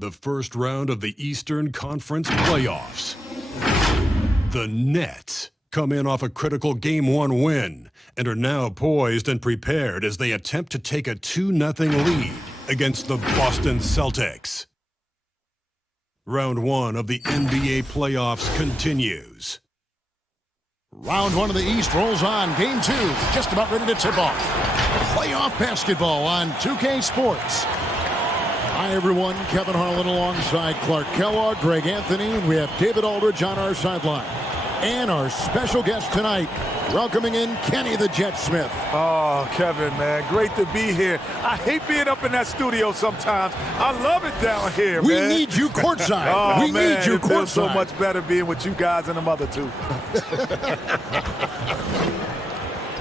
The first round of the Eastern Conference playoffs. The Nets come in off a critical Game 1 win and are now poised and prepared as they attempt to take a 2-0 lead against the Boston Celtics. Round 1 of the NBA playoffs continues. Round 1 of the East rolls on. Game 2 just about ready to tip off. Playoff basketball on 2K Sports. Hi, everyone. Kevin Harlan alongside Clark Kellogg, Greg Anthony, and we have David Aldridge on our sideline. And our special guest tonight, welcoming in Kenny the Jet Smith. Oh, Kevin, man, great to be here. I hate being up in that studio sometimes. I love it down here, we man. We need you courtside. Oh, we man, need you it feels courtside. so much better being with you guys and them other two.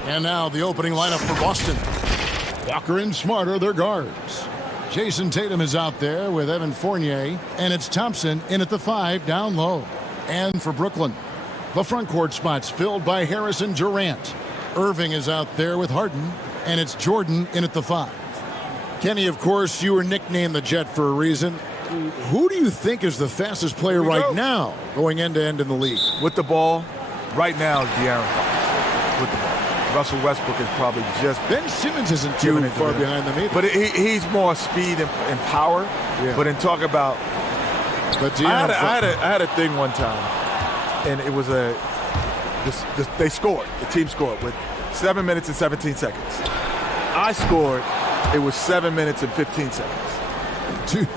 And now the opening lineup for Boston. Walker and Smart are their guards. Jason Tatum is out there with Evan Fournier, and it's Thompson in at the 5 down low. And for Brooklyn, the front court spots filled by Harrison Durant. Irving is out there with Harden, and it's Jordan in at the 5. Kenny, of course, you were nicknamed the Jet for a reason. Who do you think is the fastest player right now going end-to-end in the league? With the ball, right now is De'Aaron Fox. With the ball. Russell Westbrook is probably just... Ben Simmons isn't too far behind them either. But he's more speed and power. Yeah. But in talk about... But I had a thing one time, and it was they scored. The team scored with 7 minutes and 17 seconds. I scored. It was 7 minutes and 15 seconds. Two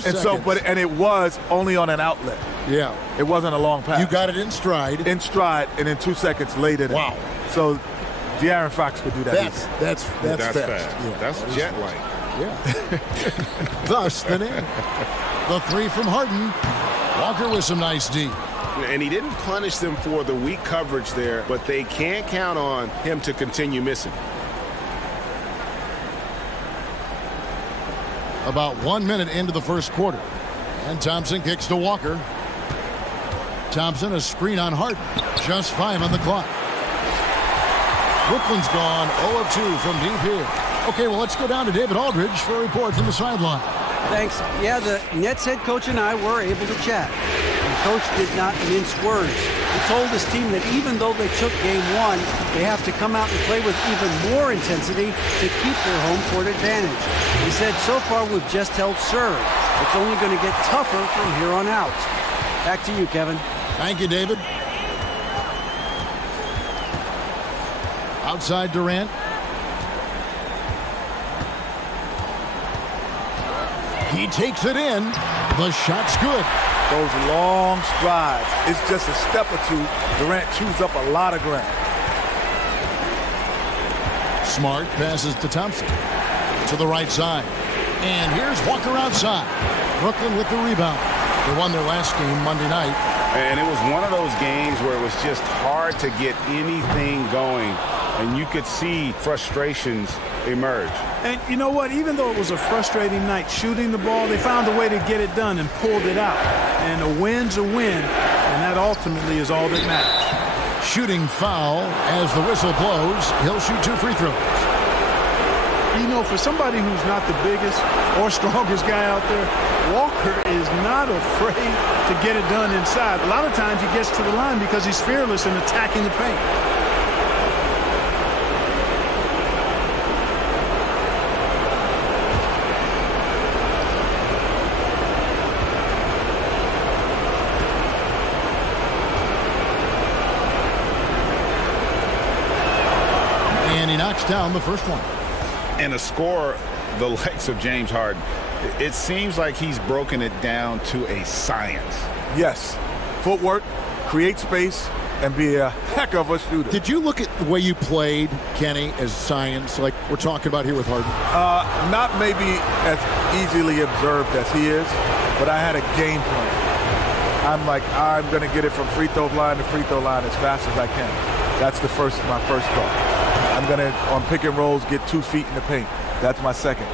seconds. And so, and it was only on an outlet. Yeah. It wasn't a long pass. You got it in stride. In stride, and then 2 seconds later. Wow. So De'Aaron Fox could do that. That's fast. Yeah. That's jet-like. Yeah. Thus the name. The 3 from Harden. Walker with some nice D. And he didn't punish them for the weak coverage there, but they can't count on him to continue missing. About 1 minute into the first quarter. And Thompson kicks to Walker. Thompson, a screen on Harden. Just 5 on the clock. Brooklyn's gone 0 of 2 from deep here. Okay, well, let's go down to David Aldridge for a report from the sideline. Thanks. Yeah, the Nets head coach and I were able to chat. The coach did not mince words. He told his team that even though they took game 1, they have to come out and play with even more intensity to keep their home court advantage. He said, so far we've just held serve. It's only going to get tougher from here on out. Back to you, Kevin. Thank you, David. Outside Durant. He takes it in. The shot's good. Those long strides. It's just a step or two. Durant chews up a lot of ground. Smart passes to Thompson. To the right side. And here's Walker outside. Brooklyn with the rebound. They won their last game Monday night. And it was one of those games where it was just hard to get anything going. And you could see frustrations emerge. And you know what? Even though it was a frustrating night shooting the ball, they found a way to get it done and pulled it out. And a win's a win, and that ultimately is all that matters. Shooting foul as the whistle blows. He'll shoot 2 free throws. You know, for somebody who's not the biggest or strongest guy out there, Walker is not afraid to get it done inside. A lot of times he gets to the line because he's fearless in attacking the paint. And he knocks down the first one. And a scorer the likes of James Harden, it seems like he's broken it down to a science. Yes. Footwork, create space, and be a heck of a shooter. Did you look at the way you played, Kenny, as science, like we're talking about here with Harden? Not maybe as easily observed as he is, but I had a game plan. I'm going to get it from free throw line to free throw line as fast as I can. That's my first thought. I'm going to, on pick and rolls, get 2 feet in the paint. That's my second.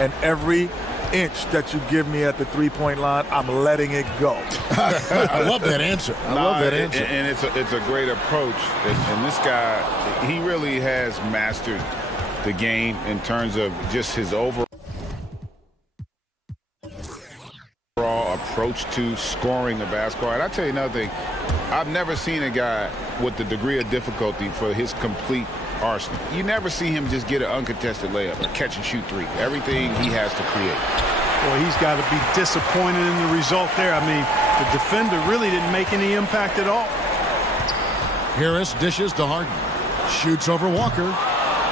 And every inch that you give me at the three-point line, I'm letting it go. I love that answer. I love that answer. And it's a great approach. And this guy, he really has mastered the game in terms of just his overall approach to scoring the basketball. And I'll tell you another thing. I've never seen a guy with the degree of difficulty for his complete arsenal. You never see him just get an uncontested layup or catch and shoot three. Everything he has to create. Well, he's got to be disappointed in the result there. I mean, the defender really didn't make any impact at all. Harris dishes to Harden. Shoots over Walker.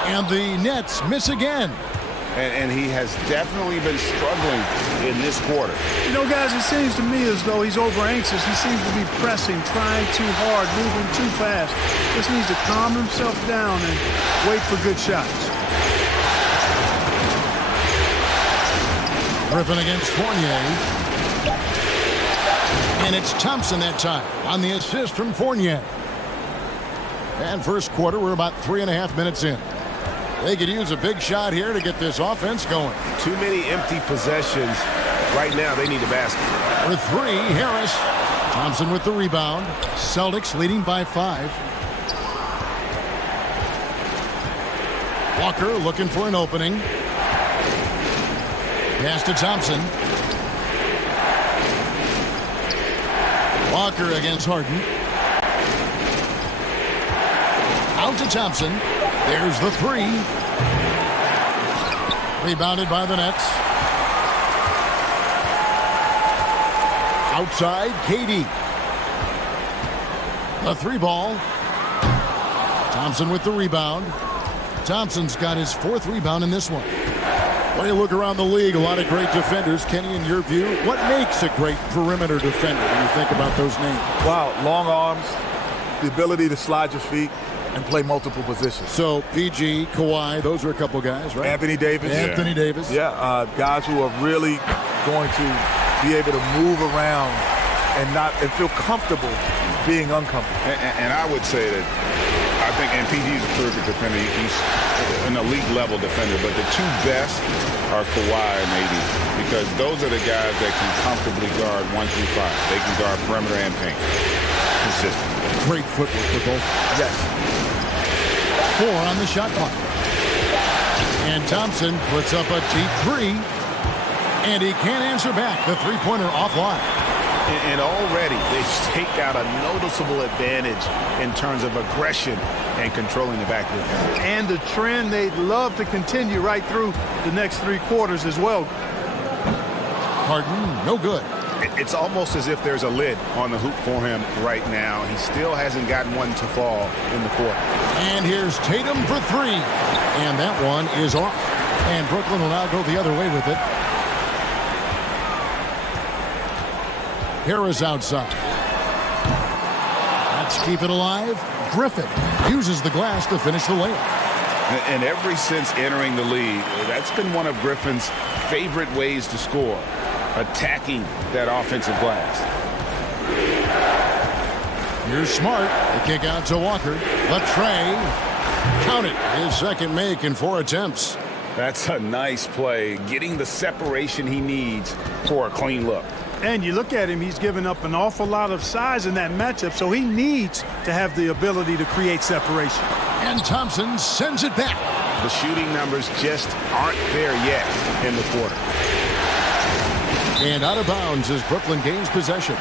And the Nets miss again. And he has definitely been struggling in this quarter. You know, guys, it seems to me as though he's over anxious. He seems to be pressing, trying too hard, moving too fast. Just needs to calm himself down and wait for good shots. Griffin against Fournier. And it's Thompson that time on the assist from Fournier. And first quarter, we're about 3.5 minutes in. They could use a big shot here to get this offense going. Too many empty possessions. Right now, they need a basket. For three, Harris. Thompson with the rebound. Celtics leading by 5. Walker looking for an opening. Pass to Thompson. Walker against Harden. Out to Thompson. There's the 3. Rebounded by the Nets. Outside, KD. The 3 ball. Thompson with the rebound. Thompson's got his 4th rebound in this one. When you look around the league, a lot of great defenders. Kenny, in your view, what makes a great perimeter defender when you think about those names? Wow, long arms, the ability to slide your feet and play multiple positions. So PG, Kawhi, those are a couple guys, right? Anthony Davis. Anthony Davis. Yeah, guys who are really going to be able to move around and feel comfortable being uncomfortable. And I would say that I think, and PG's a terrific defender. He's an elite level defender, but the 2 best are Kawhi and AD, because those are the guys that can comfortably guard 1 through 5. They can guard perimeter and paint consistently. Great footwork for both. Yes. 4 on the shot clock. And Thompson puts up a deep 3. And he can't answer back. The 3-pointer offline. And already they've taken out a noticeable advantage in terms of aggression and controlling the backcourt. And the trend they'd love to continue right through the next 3 quarters as well. Harden, no good. It's almost as if there's a lid on the hoop for him right now. He still hasn't gotten one to fall in the court. And here's Tatum for 3. And that one is off. And Brooklyn will now go the other way with it. Harris outside. Let's keep it alive. Griffin uses the glass to finish the layup. And ever since entering the league, that's been one of Griffin's favorite ways to score, attacking that offensive glass. Here's Smart. The kick out to Walker. The tray. Count it. His second make in 4 attempts. That's a nice play, getting the separation he needs for a clean look. And you look at him, he's given up an awful lot of size in that matchup, so he needs to have the ability to create separation. And Thompson sends it back. The shooting numbers just aren't there yet in the quarter. And out of bounds as Brooklyn gains possession.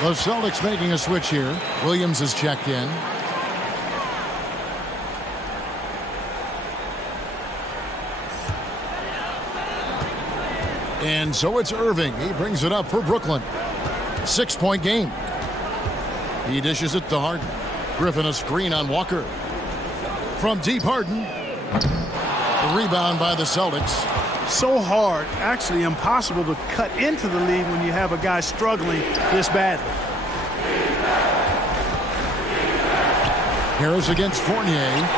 The Celtics making a switch here. Williams is checked in. And so it's Irving. He brings it up for Brooklyn. 6-point game. He dishes it to Harden. Griffin a screen on Walker. From deep, Harden. The rebound by the Celtics. So hard, actually impossible to cut into the lead when you have a guy struggling this badly. Harris against Fournier.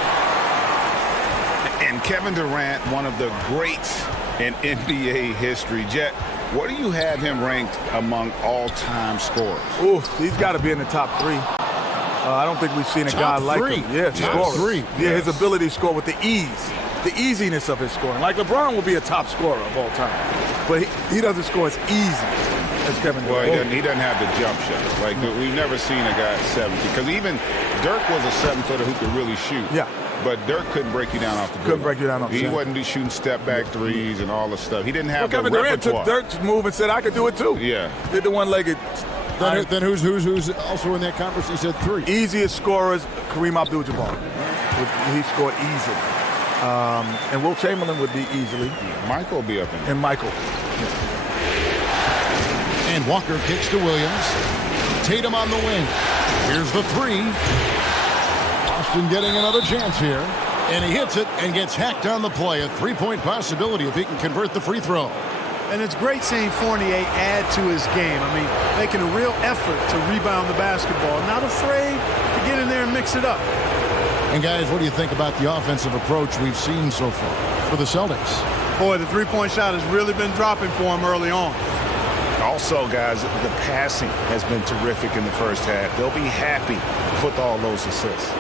And Kevin Durant, one of the greats in NBA history. Jet, what do you have him ranked among all-time scorers? Ooh, he's got to be in the top 3. I don't think we've seen a guy like him. Yeah, top 3. Yeah, yes. His ability to score with the ease, the easiness of his scoring. Like LeBron will be a top scorer of all time, but he doesn't score as easy. as Kevin Well, Durant. he doesn't have the jump shot. Like, we've never seen a guy at 70. Because even Dirk was a 7-footer who could really shoot. Yeah. But Dirk couldn't break you down off the dribble. Couldn't break you down off the He dribble. wasn't shooting step-back threes and all the stuff. He didn't have the Kevin Durant repertoire. took Dirk's move and said, I could do it too. Yeah. Did the one-legged. Then who's also in that conference? He said 3. Easiest scorers, Kareem Abdul-Jabbar. He scored easily. And Will Chamberlain would be easily. Michael will be up in there. And Michael. And Walker kicks to Williams. Tatum on the wing. Here's the 3. Boston getting another chance here. And he hits it and gets hacked on the play. A 3-point possibility if he can convert the free throw. And it's great seeing Fournier add to his game. I mean, making a real effort to rebound the basketball. Not afraid to get in there and mix it up. And guys, what do you think about the offensive approach we've seen so far for the Celtics? Boy, the three-point shot has really been dropping for him early on. Also, guys, the passing has been terrific in the first half. They'll be happy with all those assists.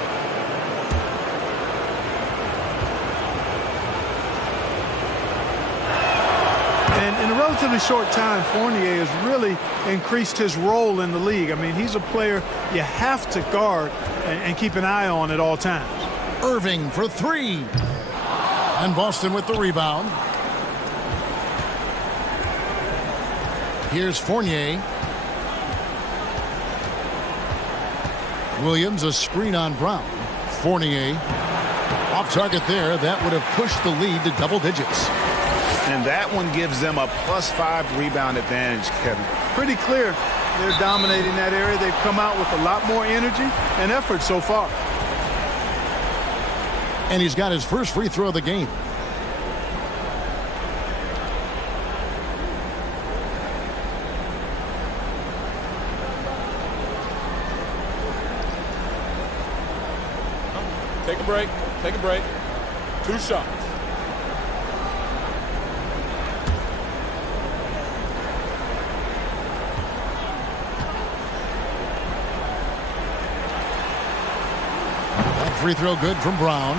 And in a relatively short time, Fournier has really increased his role in the league. I mean, he's a player you have to guard and keep an eye on at all times. Irving for 3. And Boston with the rebound. Here's Fournier. Williams, a screen on Brown. Fournier off target there. That would have pushed the lead to double digits. And that one gives them a +5 rebound advantage, Kevin. Pretty clear they're dominating that area. They've come out with a lot more energy and effort so far. And he's got his first free throw of the game. Take a break. Take a break. 2 shots. That free throw good from Brown.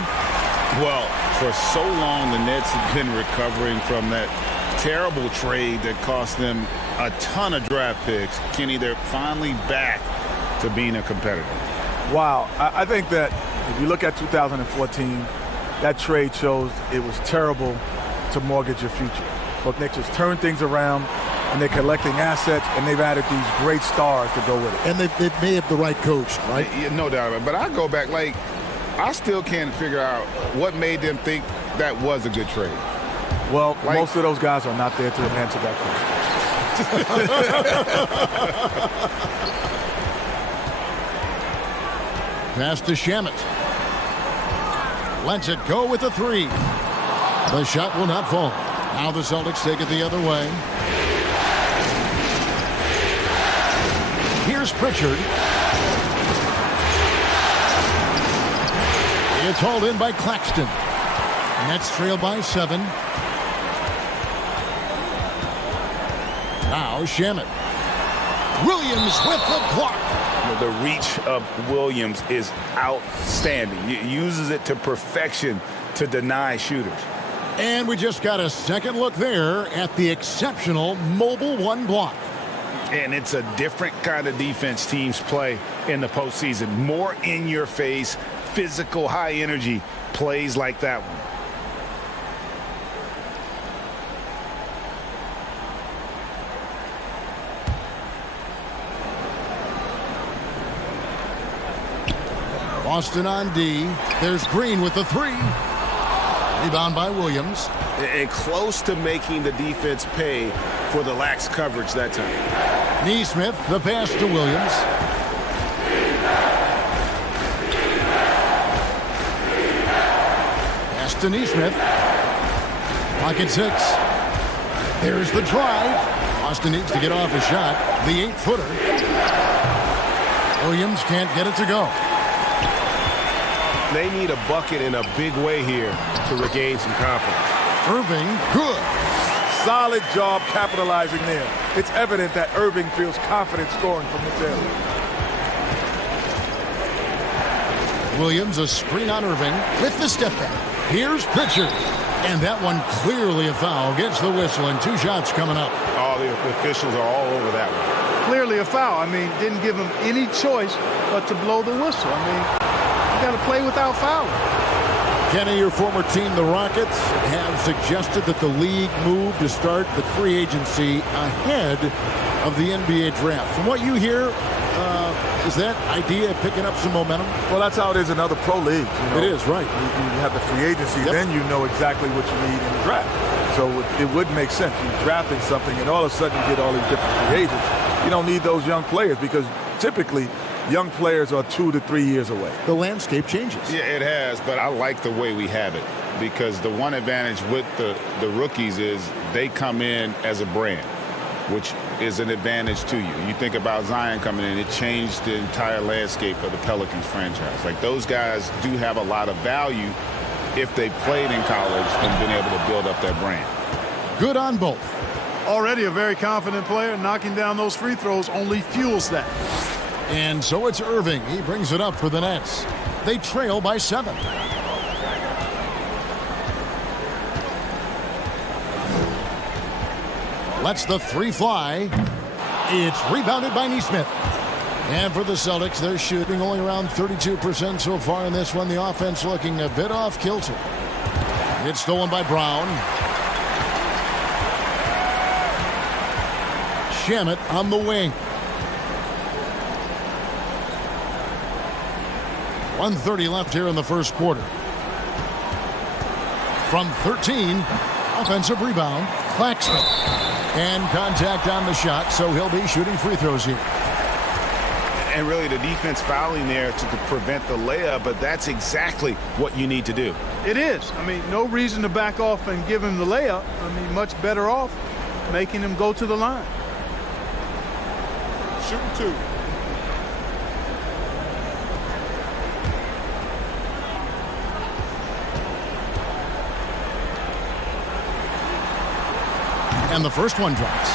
Well, for so long, the Nets have been recovering from that terrible trade that cost them a ton of draft picks. Kenny, they're finally back to being a competitor. Wow. I think that if you look at 2014, that trade shows it was terrible to mortgage your future. But Knicks has turned things around, and they're collecting assets, and they've added these great stars to go with it. And they may have the right coach, right? Yeah, no doubt about it. But I go back, like, I still can't figure out what made them think that was a good trade. Well, most of those guys are not there to answer that question. Pass to Shamet. Lets it go with the 3. The shot will not fall. Now the Celtics take it the other way. Here's Pritchard. It's hauled in by Claxton. Nets trail by 7. Now Shamet. Williams with the block. The reach of Williams is outstanding. He uses it to perfection to deny shooters. And we just got a second look there at the exceptional mobile 1 block. And it's a different kind of defense teams play in the postseason. More in-your-face, physical, high-energy plays like that one. Boston on D. There's Green with the 3. Rebound by Williams. And close to making the defense pay for the lax coverage that time. Neesmith, the pass to Williams. Pass to Neesmith. Pocket 6. There's the drive. Boston needs to get off a shot. The 8-footer. Williams can't get it to go. They need a bucket in a big way here to regain some confidence. Irving, good. Solid job capitalizing there. It's evident that Irving feels confident scoring from this area. Williams, a screen on Irving with the step back. Here's Pritchard. And that one clearly a foul. Gets the whistle, and 2 shots coming up. Oh, the officials are all over that one. Clearly a foul. I mean, didn't give him any choice but to blow the whistle. I mean, you got to play without fouling. Kenny, your former team, the Rockets, have suggested that the league move to start the free agency ahead of the NBA draft. From what you hear, is that idea picking up some momentum? Well, that's how it is in other pro leagues. You know? It is, right. You have the free agency, then you know exactly what you need in the draft. So it would make sense. You're drafting something, and all of a sudden you get all these different free agents. You don't need those young players because typically young players are 2 to 3 years away. The landscape changes. Yeah, it has, but I like the way we have it because the one advantage with the rookies is they come in as a brand, which is an advantage to you. You think about Zion coming in, it changed the entire landscape of the Pelicans franchise. Like, those guys do have a lot of value if they played in college and been able to build up that brand. Good on both. Already a very confident player. Knocking down those free throws only fuels that. And so it's Irving. He brings it up for the Nets. They trail by 7. Lets the 3 fly. It's rebounded by Nesmith. And for the Celtics, they're shooting only around 32% so far in this one. The offense looking a bit off kilter. It's stolen by Brown. Shamet on the wing. 1:30 left here in the first quarter. From 13, offensive rebound, Claxton. And contact on the shot, so he'll be shooting free throws here. And really the defense fouling there to prevent the layup, but that's exactly what you need to do. It is. I mean, no reason to back off and give him the layup. I mean, much better off making him go to the line. Shooting 2. And the first one drops.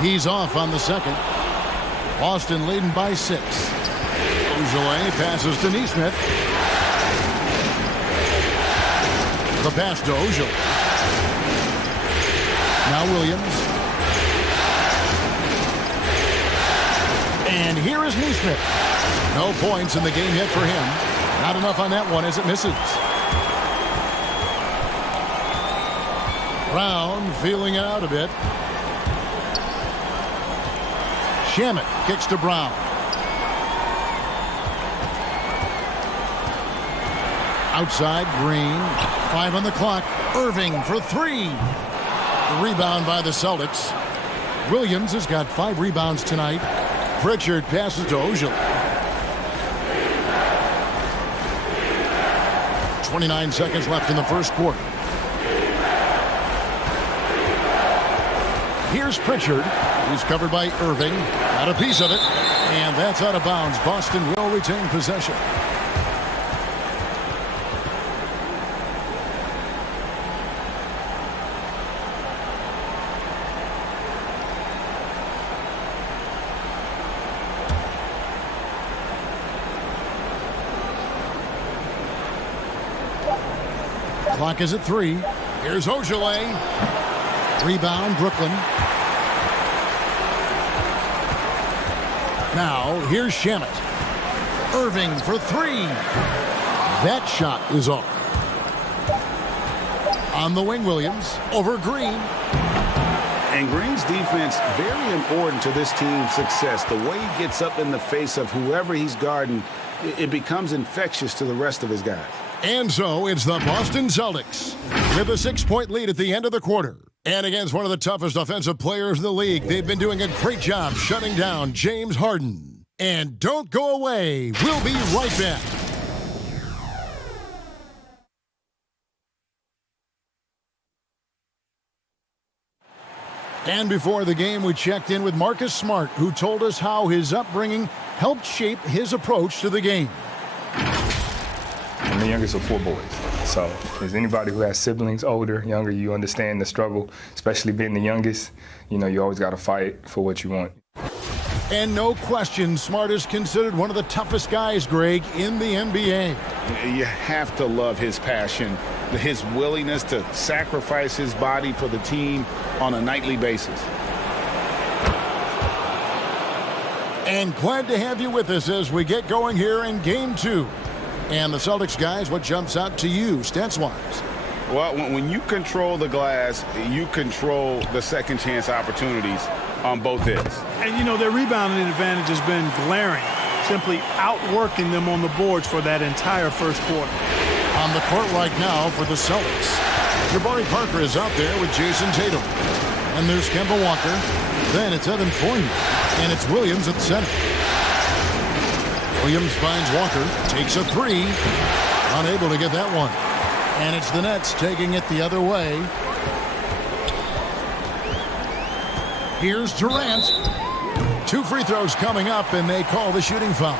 He's off on the second. Boston leading by 6. Ojale passes to Nesmith. The pass to Ojale. Now Williams. And here is Nesmith. No points in the game yet for him. Not enough on that one as it misses. Brown feeling it out a bit. Shamet kicks to Brown. Outside, Green. 5 on the clock. Irving for 3. Rebound by the Celtics. Williams has got 5 rebounds tonight. Pritchard passes to Ojale. 29 seconds left in the first quarter. Here's Pritchard. He's covered by Irving. Got a piece of it. And that's out of bounds. Boston will retain possession. Clock is at 3. Here's Ojale. Rebound, Brooklyn. Now, here's Shamet. Irving for 3. That shot is off. On the wing, Williams. Over Green. And Green's defense, very important to this team's success. The way he gets up in the face of whoever he's guarding, it becomes infectious to the rest of his guys. And so it's the Boston Celtics with a 6-point lead at the end of the quarter. And against one of the toughest offensive players in the league, they've been doing a great job shutting down James Harden. And don't go away. We'll be right back. And before the game, we checked in with Marcus Smart, who told us how his upbringing helped shape his approach to the game. For the youngest of 4 boys. So as anybody who has siblings, older, younger, you understand the struggle, especially being the youngest. You know, you always got to fight for what you want. And no question, Smart is considered one of the toughest guys, Greg, in the NBA. You have to love his passion, his willingness to sacrifice his body for the team on a nightly basis. And glad to have you with us as we get going here in Game 2. And the Celtics guys, what jumps out to you, stats-wise? Well, when you control the glass, you control the second chance opportunities on both ends. And, you know, their rebounding advantage has been glaring, simply outworking them on the boards for that entire first quarter. On the court right now for the Celtics, Jabari Parker is out there with Jason Tatum. And there's Kemba Walker. Then it's Evan Fournier. And it's Williams at center. Williams finds Walker, takes a 3. Unable to get that one. And it's the Nets taking it the other way. Here's Durant. 2 free throws coming up, and they call the shooting foul.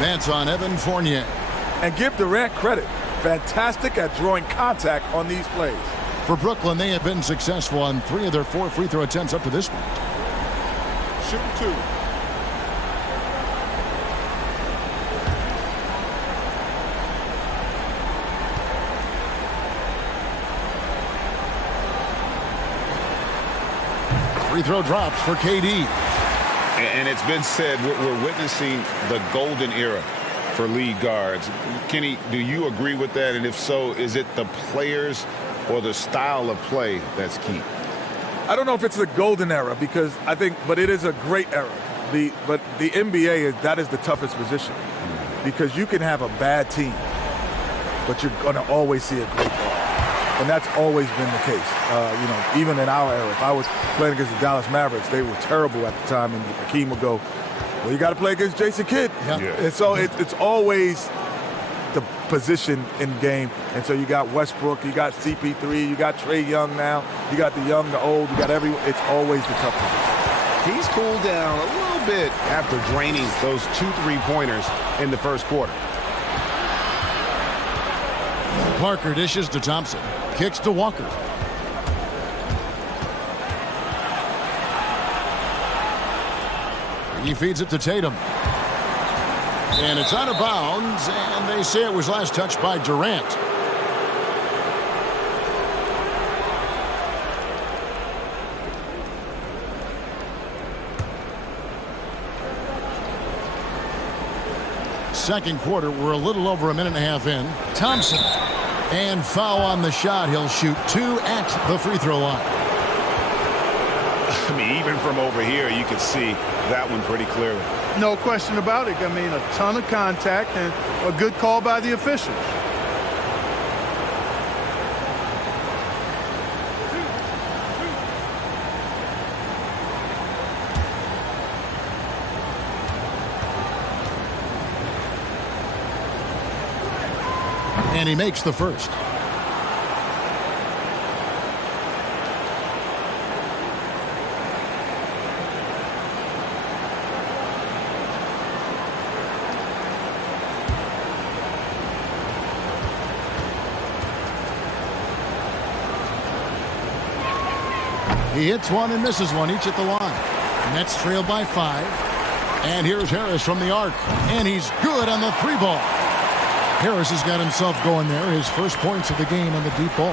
That's on Evan Fournier. And give Durant credit. Fantastic at drawing contact on these plays. For Brooklyn, they have been successful on 3 of their 4 free throw attempts up to this point. Shoot 2. Free throw drops for KD. And it's been said we're witnessing the golden era for lead guards. Kenny, do you agree with that? And if so, is it the players or the style of play that's key? I don't know if it's the golden era but it is a great era. But the NBA that is the toughest position because you can have a bad team, but you're going to always see a great guard. And that's always been the case. Even in our era, if I was playing against the Dallas Mavericks, they were terrible at the time, and Hakeem would go, well, you got to play against Jason Kidd. Yeah. And so it's always the position in game. And so you got Westbrook, you got CP3, you got Trae Young now, you got the young, the old, you got everyone. It's always the tough position. He's cooled down a little bit after draining those 2 3-pointers in the first quarter. Parker dishes to Thompson. Kicks to Walker. He feeds it to Tatum. And it's out of bounds, and they say it was last touched by Durant. Second quarter, we're a little over a minute and a half in. Thompson. And foul on the shot. He'll shoot 2 at the free throw line. I mean, even from over here, you can see that one pretty clearly. No question about it. I mean, a ton of contact and a good call by the officials. And he makes the first. He hits one and misses one, each at the line. Nets trail by 5. And here's Harris from the arc. And he's good on the 3-ball. Harris has got himself going there. His first points of the game on the deep ball.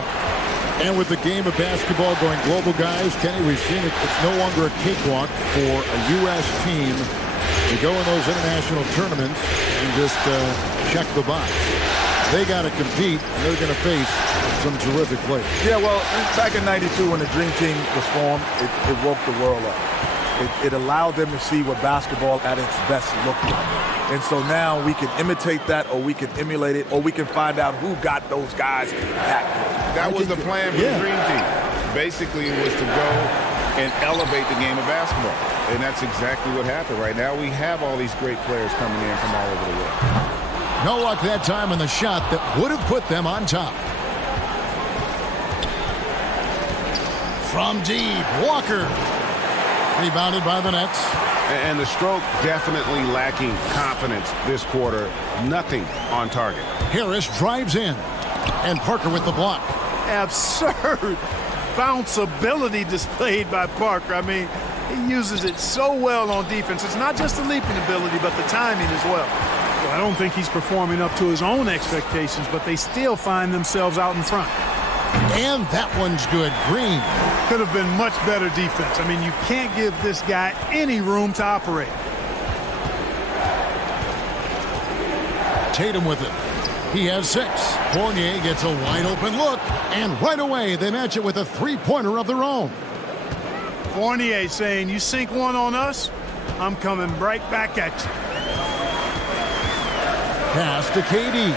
And with the game of basketball going global, guys, Kenny, we've seen it. It's no longer a cakewalk for a U.S. team to go in those international tournaments and just check the box. They got to compete, and they're going to face some terrific players. Yeah, well, back in '92 when the Dream Team was formed, it woke the world up. It allowed them to see what basketball at its best looked like. And so now we can imitate that, or we can emulate it, or we can find out who got those guys that good. That was the plan for the Dream Team. Basically, it was to go and elevate the game of basketball. And that's exactly what happened. Right now, we have all these great players coming in from all over the world. No luck that time on the shot that would have put them on top. From deep, Walker. Rebounded by the Nets. And the stroke definitely lacking confidence this quarter. Nothing on target. Harris drives in. And Parker with the block. Absurd bounce ability displayed by Parker. I mean, he uses it so well on defense. It's not just the leaping ability, but the timing as well. I don't think he's performing up to his own expectations, but they still find themselves out in front. And that one's good. Green. Could have been much better defense. I mean, you can't give this guy any room to operate. Tatum with it. He has 6. Fournier gets a wide open look, and right away they match it with a three-pointer of their own. Fournier saying, you sink one on us, I'm coming right back at you. Pass to KD.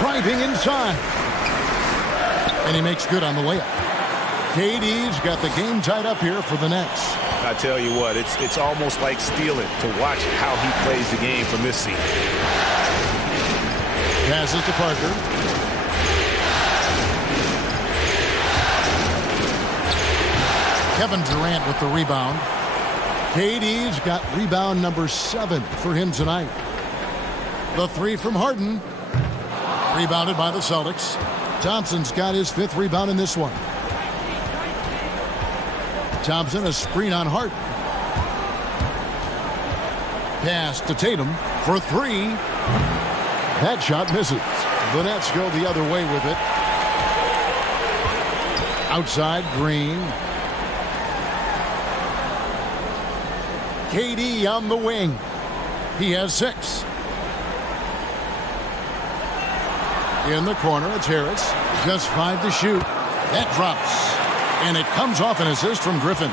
Driving inside. And he makes good on the layup. KD's got the game tied up here for the Nets. I tell you what, it's almost like stealing to watch how he plays the game from this seat. Passes to Parker. Kevin Durant with the rebound. KD's got rebound number 7 for him tonight. The 3 from Harden. Rebounded by the Celtics. Thompson's got his 5th rebound in this one. Thompson a screen on Harden. Pass to Tatum for 3. That shot misses. The Nets go the other way with it. Outside, Green. KD on the wing. He has 6. In the corner, it's Harris. Just 5 to shoot. That drops. And it comes off an assist from Griffin.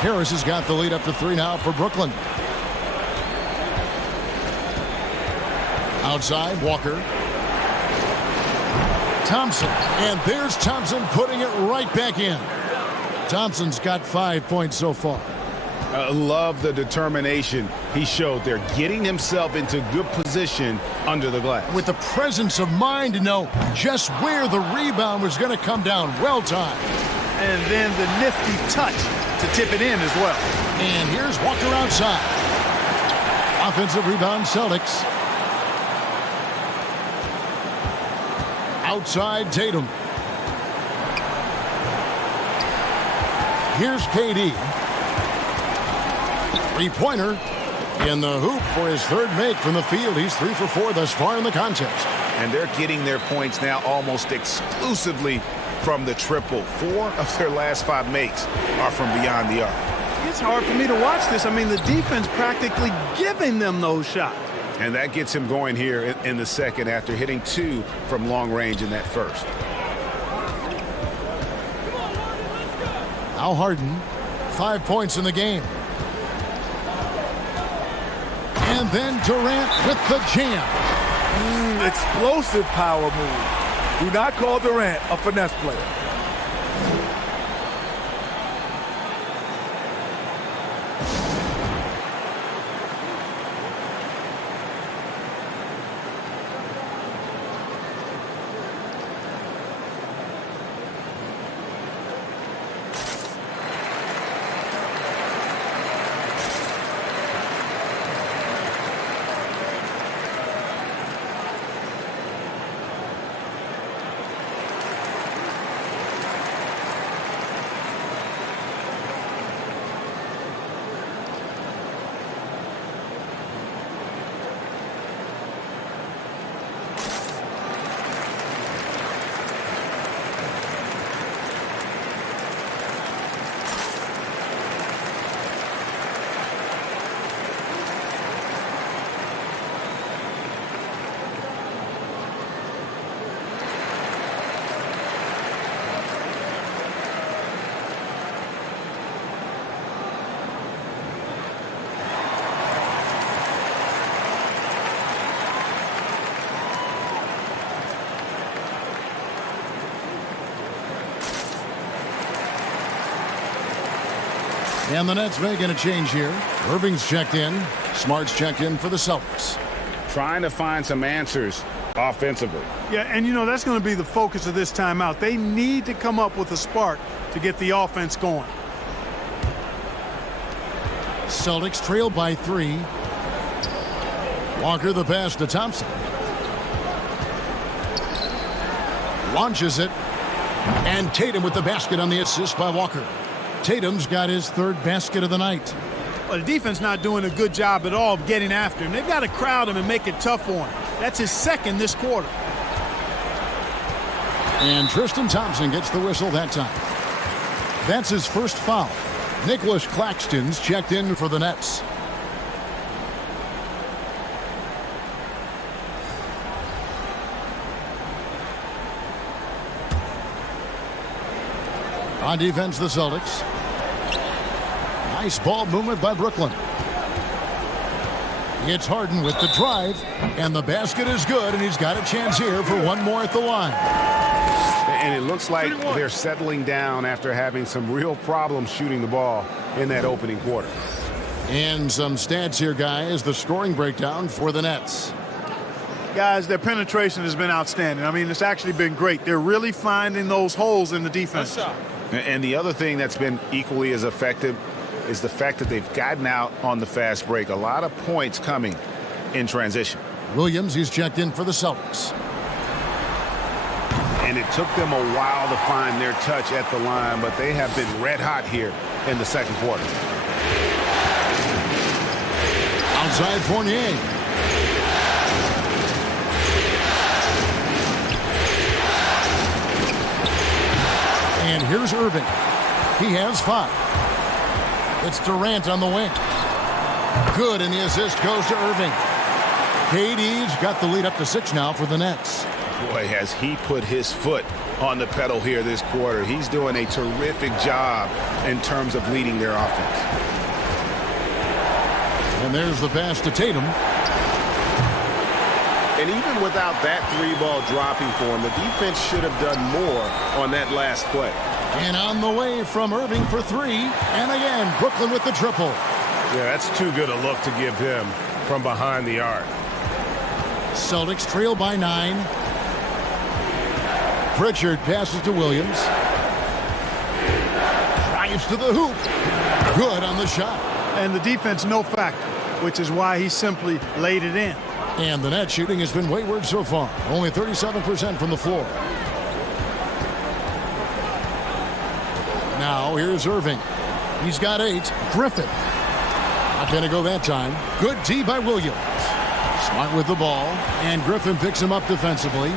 Harris has got the lead up to 3 now for Brooklyn. Outside, Walker. Thompson. And there's Thompson putting it right back in. Thompson's got 5 points so far. Love the determination he showed there, getting himself into good position under the glass. With the presence of mind to know just where the rebound was going to come down. Well timed. And then the nifty touch to tip it in as well. And here's Walker outside. Offensive rebound, Celtics. Outside, Tatum. Here's KD. Three-pointer in the hoop for his 3rd make from the field. He's 3 for 4 thus far in the contest. And they're getting their points now almost exclusively from the triple. 4 of their last 5 makes are from beyond the arc. It's hard for me to watch this. I mean, the defense practically giving them those shots. And that gets him going here in the second after hitting 2 from long range in that first. Now Harden, 5 points in the game. And then Durant with the jam. Explosive power move. Do not call Durant a finesse player. And the Nets making a change here. Irving's checked in. Smart's checked in for the Celtics. Trying to find some answers offensively. Yeah, and you know, that's going to be the focus of this timeout. They need to come up with a spark to get the offense going. Celtics trail by 3. Walker the pass to Thompson. Launches it. And Tatum with the basket on the assist by Walker. Tatum's got his 3rd basket of the night. Well, the defense not doing a good job at all of getting after him. They've got to crowd him and make it tough for him. That's his 2nd this quarter. And Tristan Thompson gets the whistle that time. That's his 1st foul. Nicholas Claxton's checked in for the Nets. On defense, the Celtics. Nice ball movement by Brooklyn. It's Harden with the drive, and the basket is good, and he's got a chance here for one more at the line. And it looks like they're settling down after having some real problems shooting the ball in that opening quarter. And some stats here, guys. The scoring breakdown for the Nets. Guys, their penetration has been outstanding. I mean, it's actually been great. They're really finding those holes in the defense. And the other thing that's been equally as effective is the fact that they've gotten out on the fast break. A lot of points coming in transition. Williams, he's checked in for the Celtics. And it took them a while to find their touch at the line, but they have been red hot here in the 2nd quarter. Outside Fournier. And here's Irving. He has 5. It's Durant on the wing. Good, and the assist goes to Irving. KD's got the lead up to 6 now for the Nets. Boy, has he put his foot on the pedal here this quarter. He's doing a terrific job in terms of leading their offense. And there's the pass to Tatum. And even without that 3-ball dropping for him, the defense should have done more on that last play. And on the way from Irving for 3. And again, Brooklyn with the triple. Yeah, that's too good a look to give him from behind the arc. Celtics trail by 9. Pritchard passes to Williams. Drives to the hoop. Good on the shot. And the defense no factor, which is why he simply laid it in. And the net shooting has been wayward so far. Only 37% from the floor. Now here's Irving. He's got 8. Griffin. Not going to go that time. Good tee by Williams. Smart with the ball. And Griffin picks him up defensively.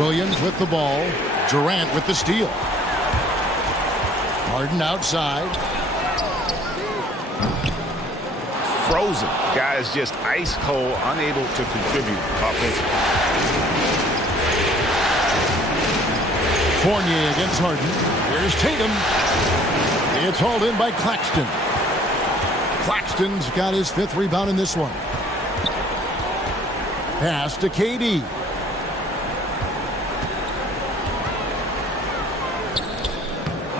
Williams with the ball. Durant with the steal. Harden outside. Frozen. Guys just ice cold, unable to contribute offensively. Fournier against Harden. Here's Tatum. It's hauled in by Claxton. Claxton's got his 5th rebound in this one. Pass to KD.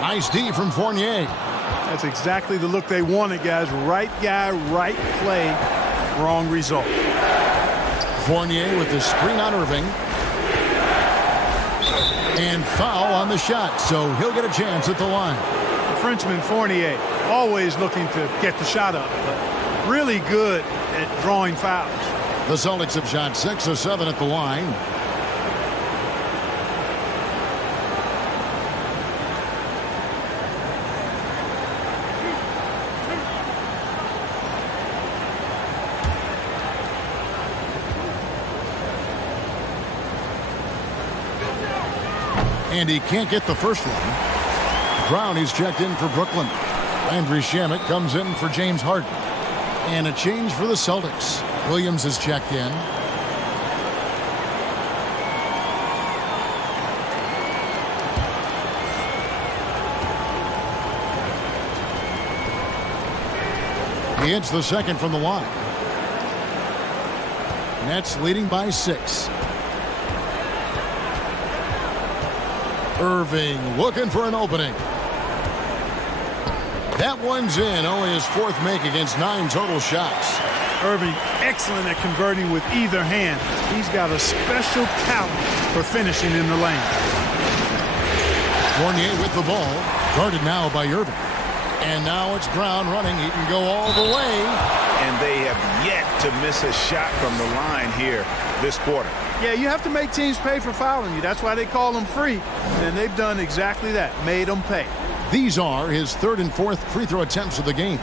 Nice D from Fournier. That's exactly the look they wanted, guys. Right guy, right play, wrong result. Fournier with the screen on Irving. And foul on the shot, so he'll get a chance at the line. The Frenchman Fournier, always looking to get the shot up, but really good at drawing fouls. The Celtics have shot 6 of 7 at the line. And he can't get the first one. Brown, he's checked in for Brooklyn. Landry Shamet comes in for James Harden. And a change for the Celtics. Williams is checked in. He hits the 2nd from the line. Nets leading by 6. Irving looking for an opening. That one's in. Only his 4th make against 9 total shots. Irving, excellent at converting with either hand. He's got a special talent for finishing in the lane. Fournier with the ball. Guarded now by Irving. And now it's Brown running. He can go all the way. And they have yet to miss a shot from the line here this quarter. Yeah, you have to make teams pay for fouling you. That's why they call them free. And they've done exactly that, made them pay. These are his third and fourth free throw attempts of the game.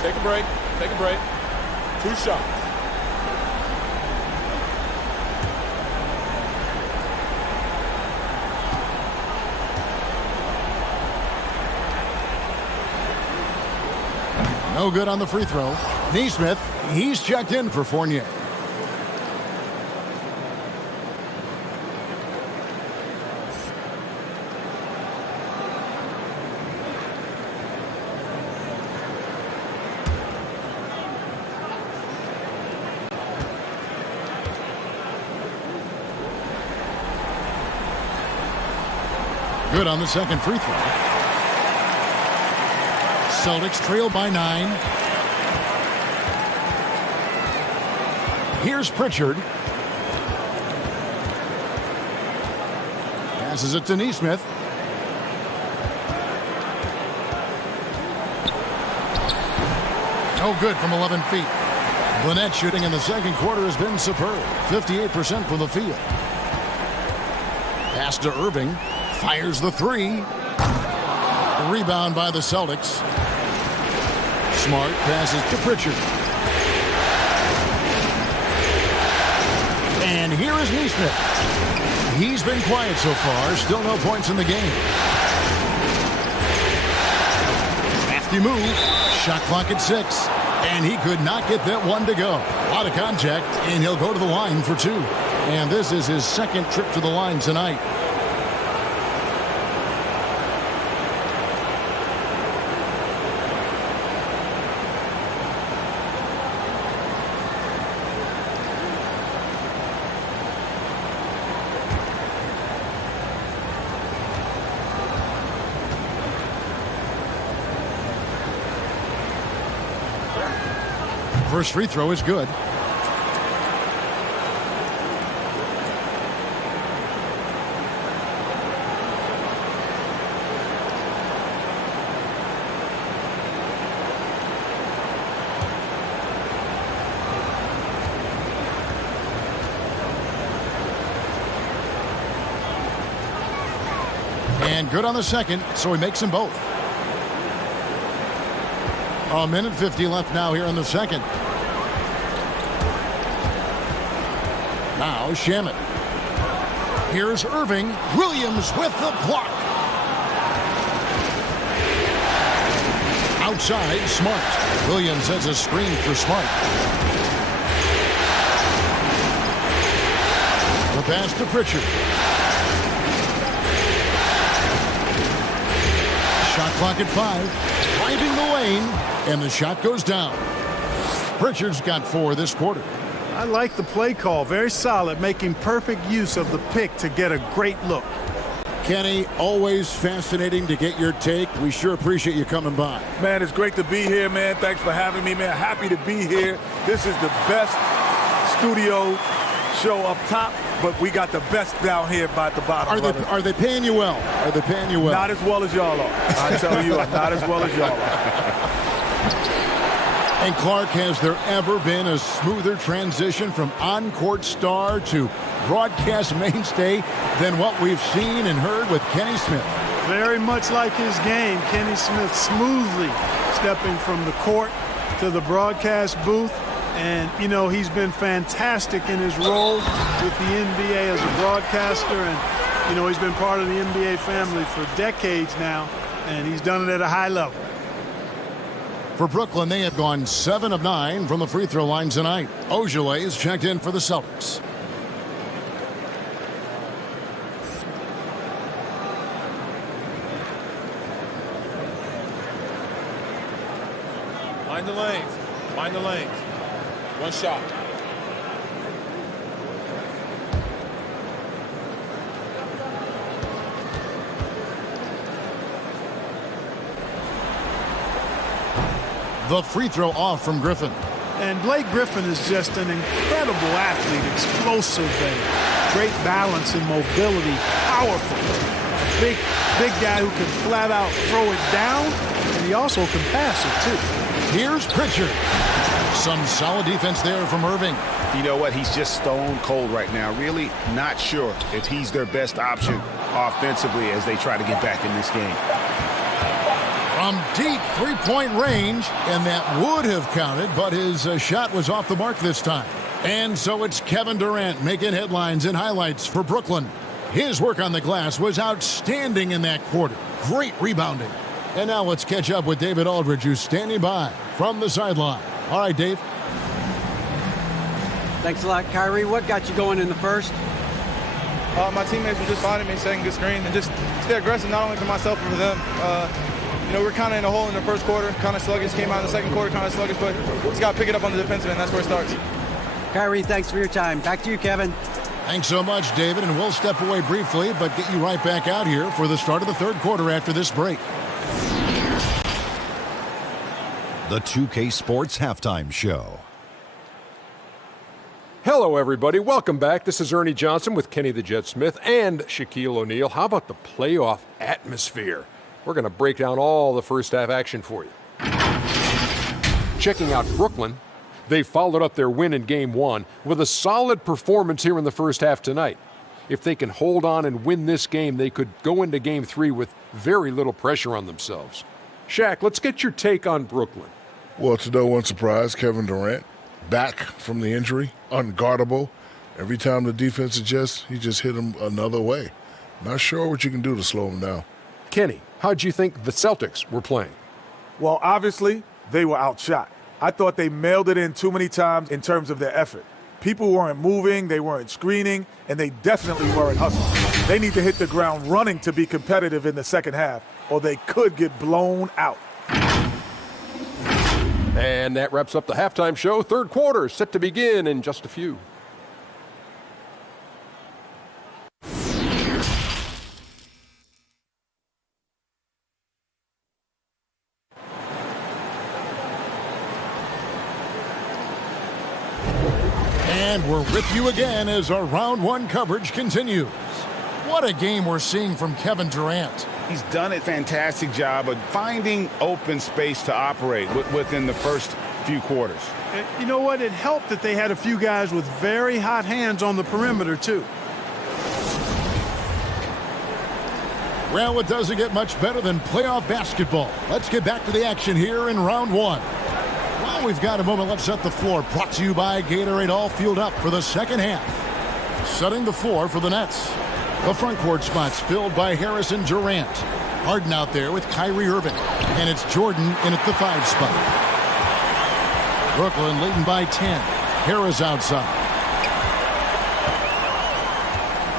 Take a break. Take a break. 2 shots. No good on the free throw. Neesmith, he's checked in for Fournier. Good on the second free throw. Celtics trail by 9. Here's Pritchard. Passes it to Neesmith. No good from 11 feet. Burnett shooting in the second quarter has been superb. 58% from the field. Pass to Irving. Fires the 3. The rebound by the Celtics. Smart passes to Pritchard. And here is Neesmith. He's been quiet so far. Still no points in the game. Crafty move. Shot clock at 6. And he could not get that one to go. A lot of contact, and he'll go to the line for 2. And this is his second trip to the line tonight. First free throw is good. And good on the second, so he makes them both. A minute 50 left now here in the second. Now Shamet. Here's Irving. Williams with the block. Outside, Smart. Williams has a screen for Smart. The pass to Pritchard. Shot clock at 5. Driving the lane, and the shot goes down. Pritchard's got 4 this quarter. I like the play call. Very solid, making perfect use of the pick to get a great look. Kenny, always fascinating to get your take. We sure appreciate you coming by. Man, it's great to be here, man. Thanks for having me, man. Happy to be here. This is the best studio show up top, but we got the best down here by the bottom. Are they paying you well? Are they paying you well? Not as well as y'all are. I tell you, not as well as y'all are. And Clark, has there ever been a smoother transition from on-court star to broadcast mainstay than what we've seen and heard with Kenny Smith? Very much like his game, Kenny Smith smoothly stepping from the court to the broadcast booth. And, you know, he's been fantastic in his role with the NBA as a broadcaster. And, you know, he's been part of the NBA family for decades now, and he's done it at a high level. For Brooklyn, they have gone 7 of 9 from the free throw line tonight. Ojale is checked in for the Celtics. Mind the lanes. Mind the lanes. 1 shot. The free throw off from Griffin. And Blake Griffin is just an incredible athlete, explosive and great balance and mobility, powerful. A big guy who can flat out throw it down, and he also can pass it too. Here's Pritchard. Some solid defense there from Irving. You know what? He's just stone cold right now. Really not sure if he's their best option offensively as they try to get back in this game. From deep three-point range, and that would have counted, but his shot was off the mark this time. And so it's Kevin Durant making headlines and highlights for Brooklyn. His work on the glass was outstanding in that quarter. Great rebounding. And now let's catch up with David Aldridge, who's standing by from the sideline. All right, Dave. Thanks a lot, Kyrie. What got you going in the first? My teammates were just finding me, setting good screen, and just stay aggressive, not only for myself, but for them. We're kind of in a hole in the first quarter, kind of sluggish, came out in the second quarter, kind of sluggish, but just got to pick it up on the defensive end. That's where it starts. Kyrie, thanks for your time. Back to you, Kevin. Thanks so much, David, and we'll step away briefly, but get you right back out here for the start of the third quarter after this break. The 2K Sports Halftime Show. Hello, everybody. Welcome back. This is Ernie Johnson with Kenny the Jet Smith and Shaquille O'Neal. How about the playoff atmosphere? We're going to break down all the first half action for you. Checking out Brooklyn, they followed up their win in Game 1 with a solid performance here in the first half tonight. If they can hold on and win this game, they could go into Game 3 with very little pressure on themselves. Shaq, let's get your take on Brooklyn. Well, to no one's surprise, Kevin Durant, back from the injury, unguardable. Every time the defense adjusts, he just hit him another way. Not sure what you can do to slow him down. Kenny, how'd you think the Celtics were playing? Well, obviously, they were outshot. I thought they mailed it in too many times in terms of their effort. People weren't moving, they weren't screening, and they definitely weren't hustling. They need to hit the ground running to be competitive in the second half, or they could get blown out. And that wraps up the halftime show. Third quarter set to begin in just a few. And we're with you again as our round one coverage continues. What a game we're seeing from Kevin Durant. He's done a fantastic job of finding open space to operate within the first few quarters. You know what? It helped that they had a few guys with very hot hands on the perimeter, too. Well, it doesn't get much better than playoff basketball. Let's get back to the action here in round one. While we've got a moment, let's set the floor. Brought to you by Gatorade, all fueled up for the second half. Setting the floor for the Nets. The front court spots filled by Harris and Durant. Harden out there with Kyrie Irving. And it's Jordan in at the 5 spot. Brooklyn leading by 10. Harris outside.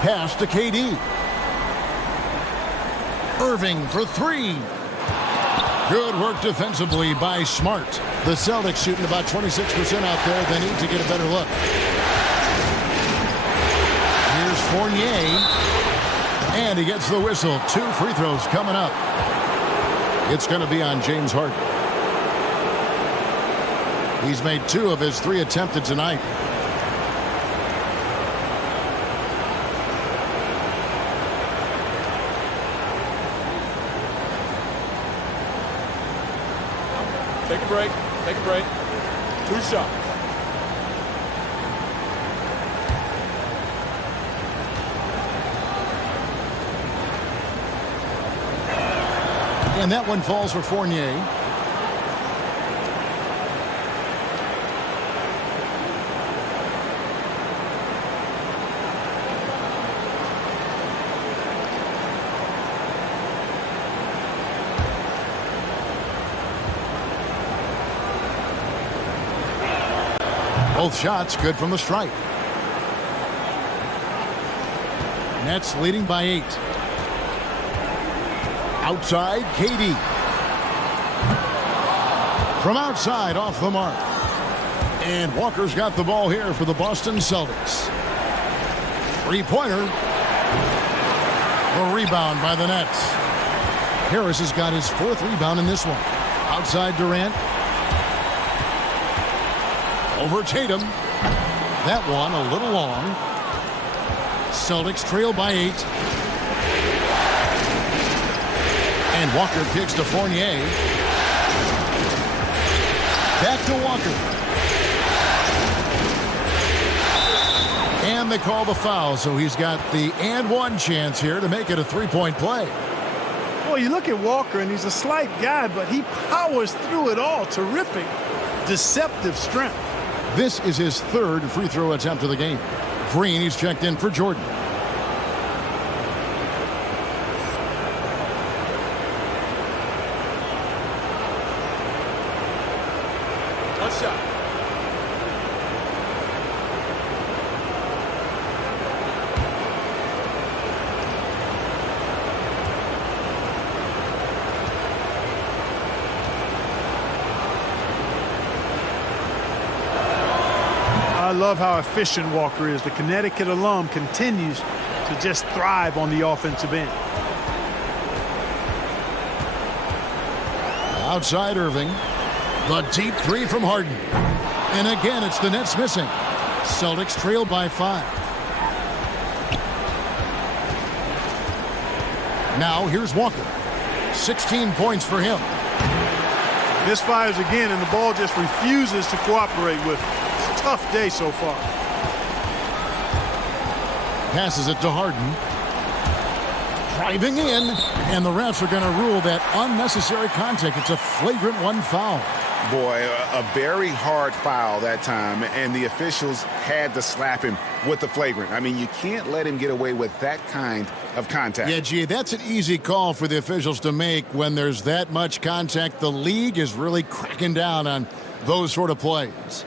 Pass to KD. Irving for 3. Good work defensively by Smart. The Celtics shooting about 26% out there. They need to get a better look. Here's Fournier. And he gets the whistle. 2 free throws coming up. It's going to be on James Harden. He's made 2 of his 3 attempted tonight. Take a break. Take a break. 2 shots. And that one falls for Fournier. Both shots good from the stripe. Nets leading by 8. Outside, KD. From outside, off the mark. And Walker's got the ball here for the Boston Celtics. Three-pointer. A rebound by the Nets. Harris has got his 4th rebound in this one. Outside Durant. Over Tatum. That one a little long. Celtics trail by 8. And Walker kicks to Fournier. Back to Walker. And they call the foul, so he's got the and one chance here to make it a three-point play. Well, you look at Walker, and he's a slight guy, but he powers through it all. Terrific, deceptive strength. This is his third free throw attempt of the game. Green, he's checked in for Jordan. One shot. I love how efficient Walker is. The Connecticut alum continues to just thrive on the offensive end. Outside Irving. The deep three from Harden. And again, it's the Nets missing. Celtics trail by 5. Now here's Walker. 16 points for him. Misfires again, and the ball just refuses to cooperate with it. It's a tough day so far. Passes it to Harden. Driving in, and the refs are going to rule that unnecessary contact. It's a flagrant 1 foul. Boy, a very hard foul that time, and the officials had to slap him with the flagrant. I mean, you can't let him get away with that kind of contact. Yeah, gee, that's an easy call for the officials to make when there's that much contact. The league is really cracking down on those sort of plays.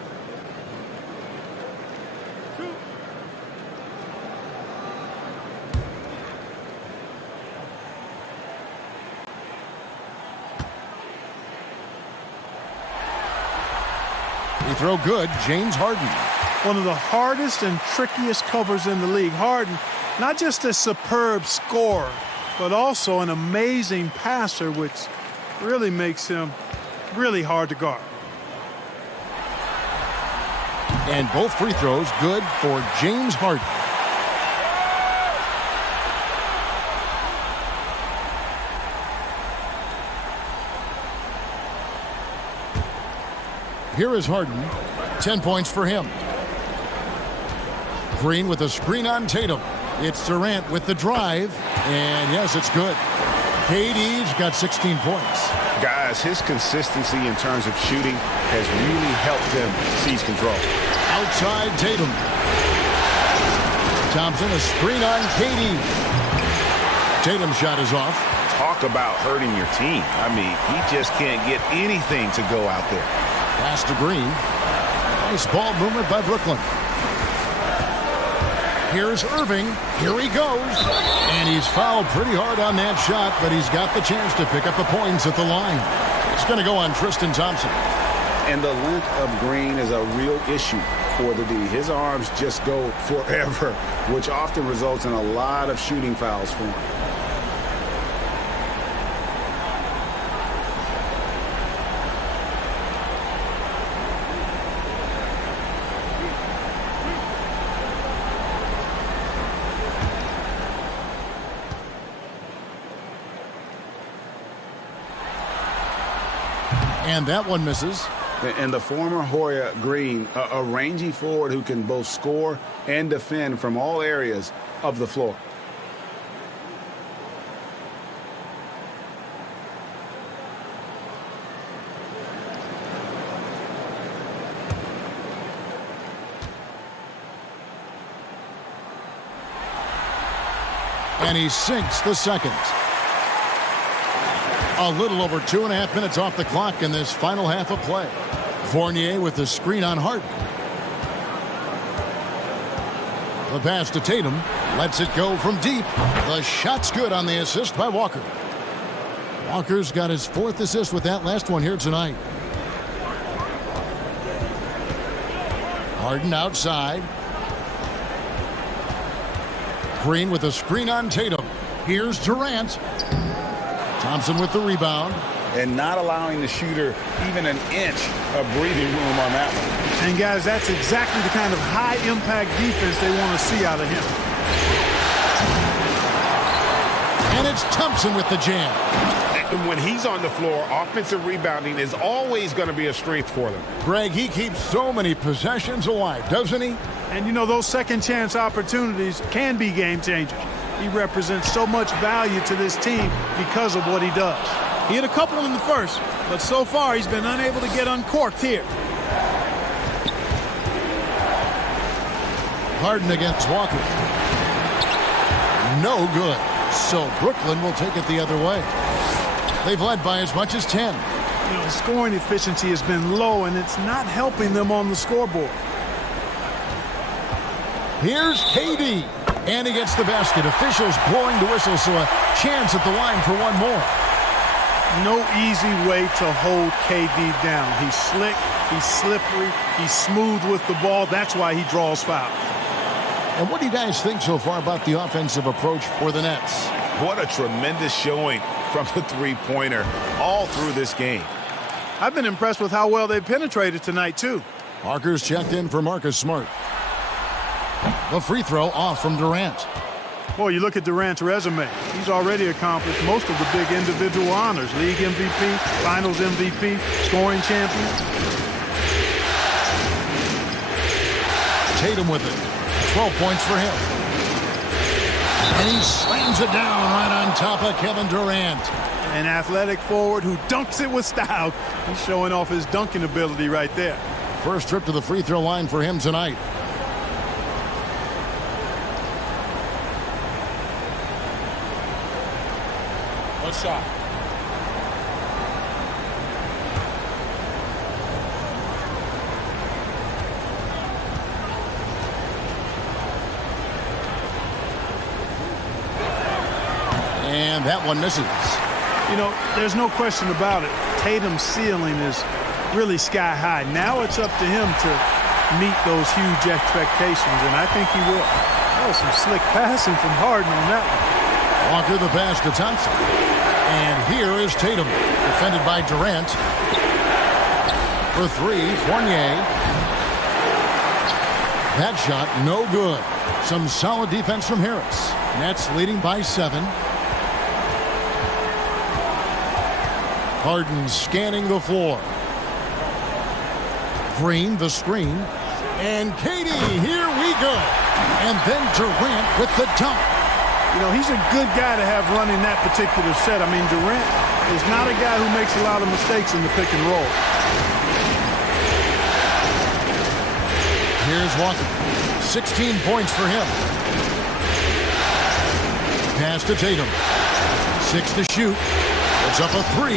He throw good, James Harden. One of the hardest and trickiest covers in the league. Harden, not just a superb scorer, but also an amazing passer, which really makes him really hard to guard. And both free throws good for James Harden. Here is Harden. 10 points for him. Green with a screen on Tatum. It's Durant with the drive. And yes, it's good. KD's got 16 points. Guys, his consistency in terms of shooting has really helped them seize control. Outside Tatum. Thompson, a screen on KD. Tatum's shot is off. Talk about hurting your team. I mean, he just can't get anything to go out there. Pass to Green. Nice ball movement by Brooklyn. Here's Irving. Here he goes. And he's fouled pretty hard on that shot, but he's got the chance to pick up the points at the line. It's going to go on Tristan Thompson. And the length of Green is a real issue for the D. His arms just go forever, which often results in a lot of shooting fouls for him. And that one misses. And the former Hoya Green, a rangy forward who can both score and defend from all areas of the floor. And he sinks the second. A little over 2.5 minutes off the clock in this final half of play. Fournier with the screen on Harden. The pass to Tatum. Lets it go from deep. The shot's good on the assist by Walker. Walker's got his 4th assist with that last one here tonight. Harden outside. Green with a screen on Tatum. Here's Durant. Thompson with the rebound. And not allowing the shooter even an inch of breathing room on that one. And guys, that's exactly the kind of high-impact defense they want to see out of him. And it's Thompson with the jam. And when he's on the floor, offensive rebounding is always going to be a strength for them. Greg, he keeps so many possessions alive, doesn't he? And, you know, those second chance opportunities can be game changers. He represents so much value to this team because of what he does. He had a couple in the first, but so far he's been unable to get uncorked here. Harden against Walker. No good. So Brooklyn will take it the other way. They've led by as much as 10. You know, scoring efficiency has been low, and it's not helping them on the scoreboard. Here's KD. And he gets the basket. Officials blowing the whistle, so a chance at the line for one more. No easy way to hold KD down. He's slick, he's slippery, he's smooth with the ball. That's why he draws fouls. And what do you guys think so far about the offensive approach for the Nets? What a tremendous showing from the three-pointer all through this game. I've been impressed with how well they penetrated tonight, too. Parker's checked in for Marcus Smart. The free throw off from Durant. Boy, you look at Durant's resume. He's already accomplished most of the big individual honors. League MVP, Finals MVP, scoring champion. Tatum with it. 12 points for him. And he slams it down right on top of Kevin Durant. An athletic forward who dunks it with style. He's showing off his dunking ability right there. First trip to the free throw line for him tonight. One shot. And that one misses. You know, there's no question about it. Tatum's ceiling is really sky high. Now it's up to him to meet those huge expectations, and I think he will. That was some slick passing from Harden on that one. Walker the pass to Thompson. And here is Tatum, defended by Durant. For three, Fournier. That shot, no good. Some solid defense from Harris. Nets leading by 7. Harden scanning the floor. Green, the screen. And KD, here we go. And then Durant with the dunk. You know, he's a good guy to have running that particular set. I mean, Durant is not a guy who makes a lot of mistakes in the pick and roll. Here's Walker. 16 points for him. Pass to Tatum. 6 to shoot. It's up a 3.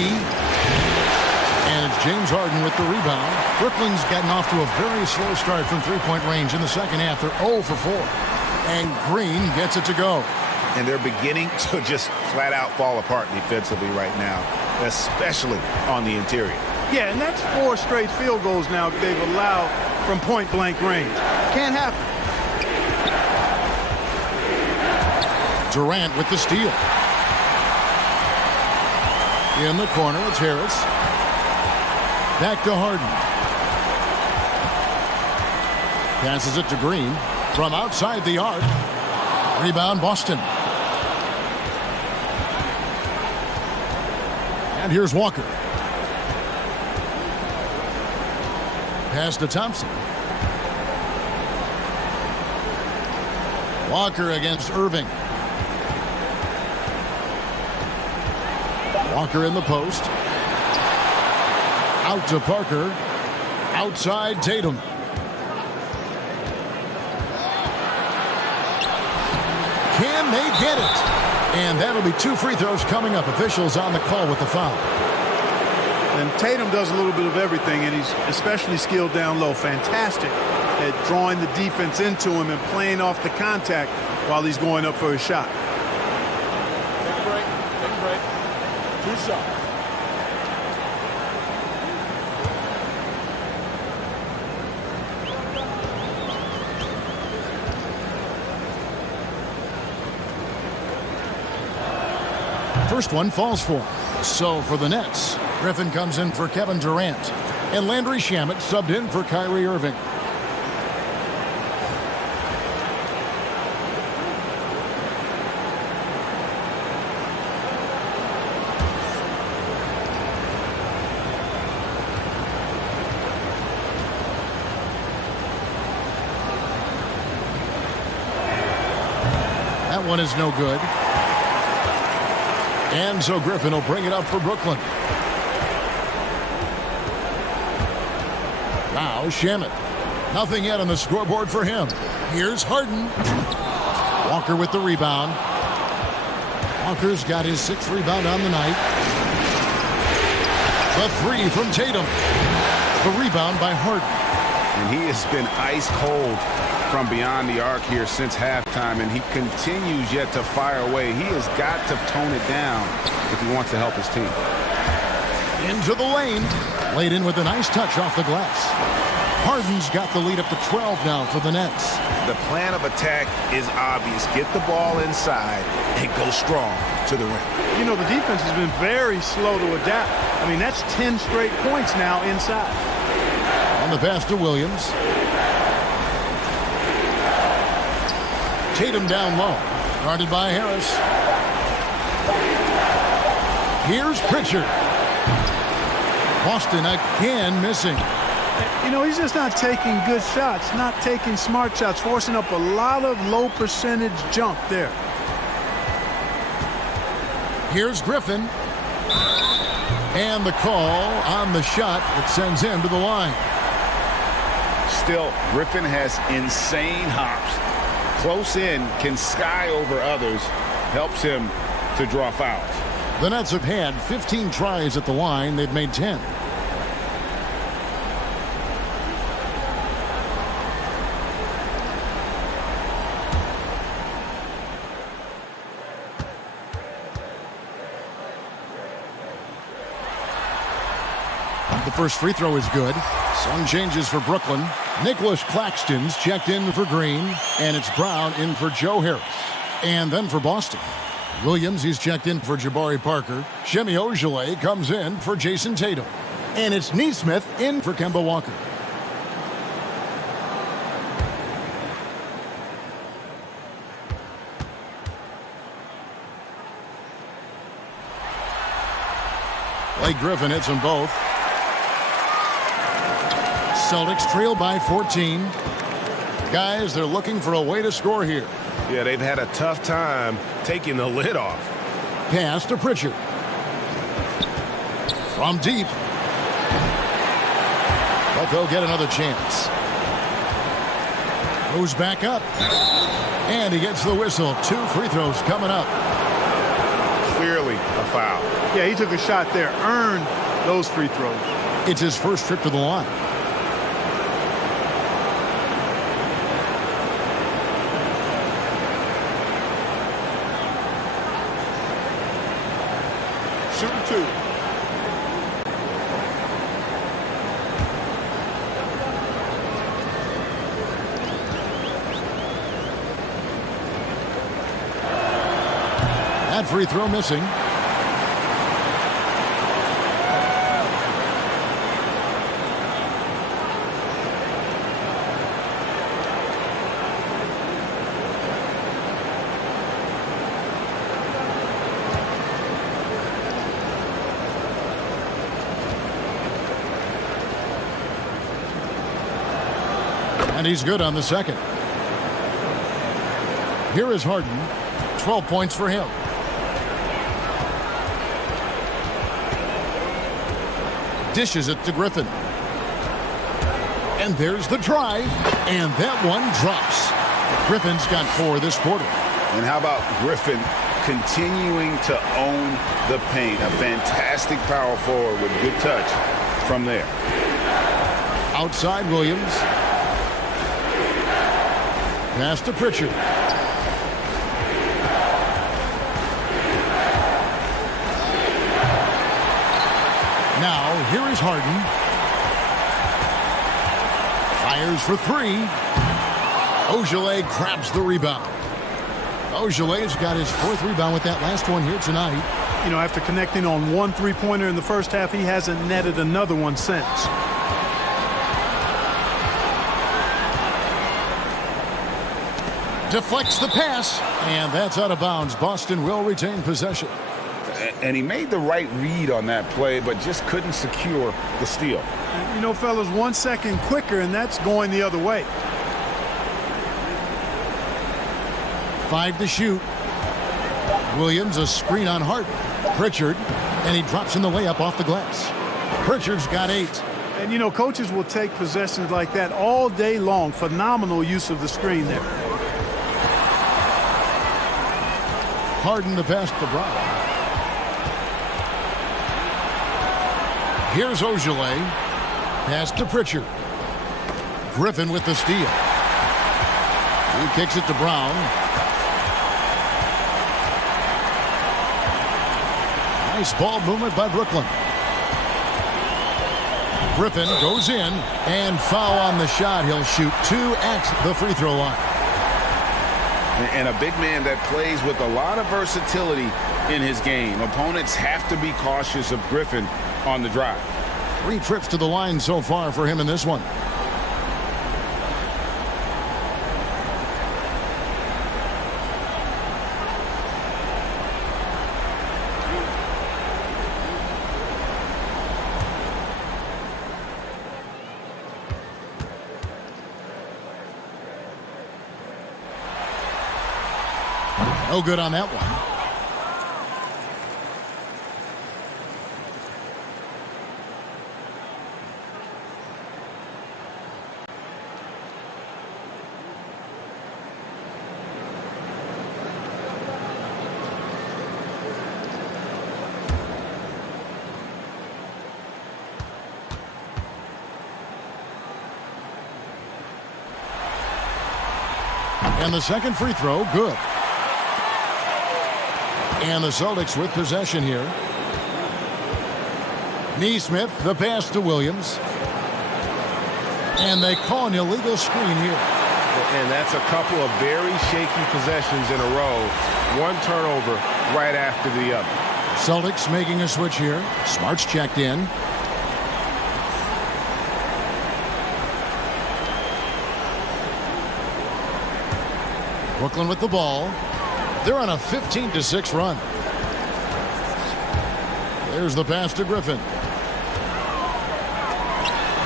And it's James Harden with the rebound. Brooklyn's gotten off to a very slow start from three-point range in the second half. They're 0 for 4. And Green gets it to go. And they're beginning to just flat out fall apart defensively right now, especially on the interior. Yeah, and that's 4 straight field goals now they've allowed from point-blank range. Can't happen. Durant with the steal. In the corner, it's Harris. Back to Harden. Passes it to Green from outside the arc. Rebound, Boston. And here's Walker. Pass to Thompson. Walker against Irving. Walker in the post. Out to Parker. Outside Tatum. Can they get it? And that'll be 2 free throws coming up. Officials on the call with the foul. And Tatum does a little bit of everything, and he's especially skilled down low. Fantastic at drawing the defense into him and playing off the contact while he's going up for a shot. Take a break. Take a break. 2 shots. First one falls for him. So for the Nets, Griffin comes in for Kevin Durant. And Landry Shamet subbed in for Kyrie Irving. one is no good. And so Griffin will bring it up for Brooklyn. Now Shamet. Nothing yet on the scoreboard for him. Here's Harden. Walker with the rebound. Walker's got his 6th rebound on the night. The 3 from Tatum. The rebound by Harden. And he has been ice cold from beyond the arc here since halftime, and he continues yet to fire away. He has got to tone it down if he wants to help his team. Into the lane. Laid in with a nice touch off the glass. Harden's got the lead up to 12 now for the Nets. The plan of attack is obvious. Get the ball inside and go strong to the rim. You know, the defense has been very slow to adapt. I mean, that's 10 straight points now inside. On the pass to Williams. Tatum down low. Guarded by Harris. Here's Pritchard. Boston again missing. You know, he's just not taking good shots, not taking smart shots, forcing up a lot of low percentage jump there. Here's Griffin. And the call on the shot that sends him to the line. Still, Griffin has insane hops. Close in, can sky over others, helps him to draw fouls. The Nets have had 15 tries at the line. They've made 10. The first free throw is good. Some changes for Brooklyn. Nicholas Claxton's checked in for Green, and it's Brown in for Joe Harris. And then for Boston, Williams, he's checked in for Jabari Parker. Semi Ojeleye comes in for Jason Tatum. And it's Neesmith in for Kemba Walker. Blake Griffin hits them both. Celtics trail by 14. Guys, they're looking for a way to score here. Yeah, they've had a tough time taking the lid off. Pass to Pritchard. From deep. But they'll get another chance. Goes back up. And he gets the whistle. 2 free throws coming up. Clearly a foul. Yeah, he took a shot there. Earned those free throws. It's his first trip to the line. Shooting 2. That free throw missing. And he's good on the second. Here is Harden. 12 points for him. Dishes it to Griffin. And there's the drive. And that one drops. Griffin's got 4 this quarter. And how about Griffin continuing to own the paint? A fantastic power forward with good touch from there. Outside Williams. Pass to Pritchard. Now, here is Harden. Fires for 3. Ojeleye grabs the rebound. Ojele's got his 4th rebound with that last one here tonight. You know, after connecting on 1 3-pointer in the first half, he hasn't netted another one since. Deflects the pass, and that's out of bounds. Boston will retain possession. And he made the right read on that play, but just couldn't secure the steal. You know, fellas, 1 second quicker, and that's going the other way. 5 to shoot. Williams a screen on Harden. Pritchard, and he drops in the layup off the glass. Pritchard's got 8. And, you know, coaches will take possessions like that all day long. Phenomenal use of the screen there. Harden the pass to Brown. Here's Ojale. Pass to Pritchard. Griffin with the steal. He kicks it to Brown. Nice ball movement by Brooklyn. Griffin goes in, and foul on the shot. He'll shoot 2 at the free throw line. And a big man that plays with a lot of versatility in his game. Opponents have to be cautious of Griffin on the drive. 3 trips to the line so far for him in this one. No good on that one. And the second free throw, good. And the Celtics with possession here. Neesmith, the pass to Williams. And they call an illegal screen here. And that's a couple of very shaky possessions in a row. One turnover right after the other. Celtics making a switch here. Smart's checked in. Brooklyn with the ball. They're on a 15-6 run. There's the pass to Griffin.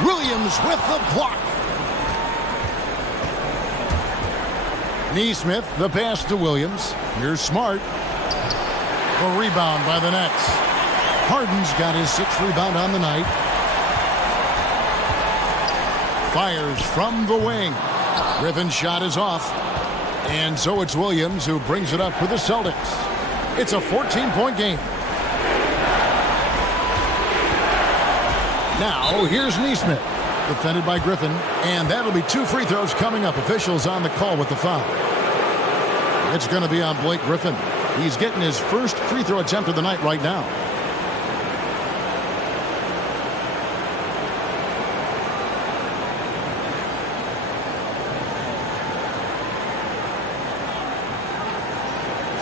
Williams with the block. Neesmith, the pass to Williams. Here's Smart. The rebound by the Nets. Harden's got his 6th rebound on the night. Fires from the wing. Griffin's shot is off. And so it's Williams who brings it up for the Celtics. It's a 14-point game. Now, here's Neesmith, defended by Griffin, and that'll be 2 free throws coming up. Officials on the call with the foul. It's going to be on Blake Griffin. He's getting his first free throw attempt of the night right now.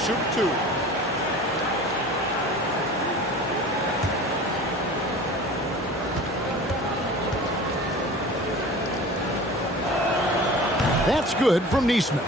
Shoot 2. That's good from Neesmith.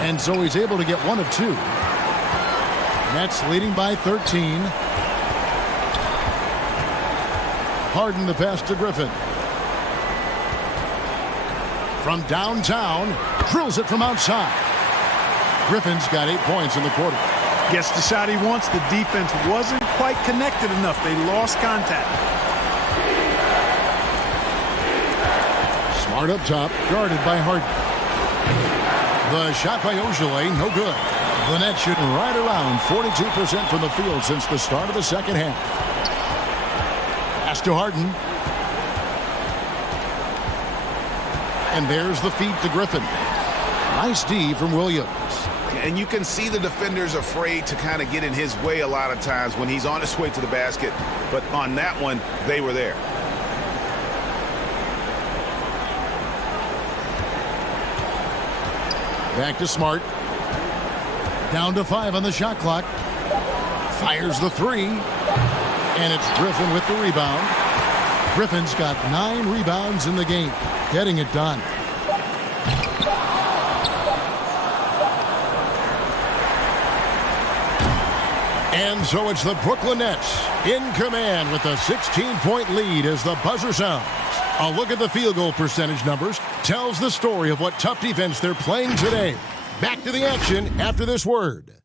And so he's able to get 1 of 2. Nets leading by 13. Harden the pass to Griffin. From downtown, drills it from outside. Griffin's got 8 points in the quarter. Gets the shot he wants. The defense wasn't quite connected enough. They lost contact. Smart up top, guarded by Harden. The shot by Ojale, no good. The Nets shooting right around 42% from the field since the start of the second half. Pass to Harden. And there's the feed to Griffin. Nice D from Williams. And you can see the defenders afraid to kind of get in his way a lot of times when he's on his way to the basket. But on that one, they were there. Back to Smart. Down to 5 on the shot clock. Fires the 3. And it's Griffin with the rebound. Griffin's got 9 rebounds in the game. Getting it done. And so it's the Brooklyn Nets in command with a 16-point lead as the buzzer sounds. A look at the field goal percentage numbers tells the story of what tough defense they're playing today. Back to the action after this word.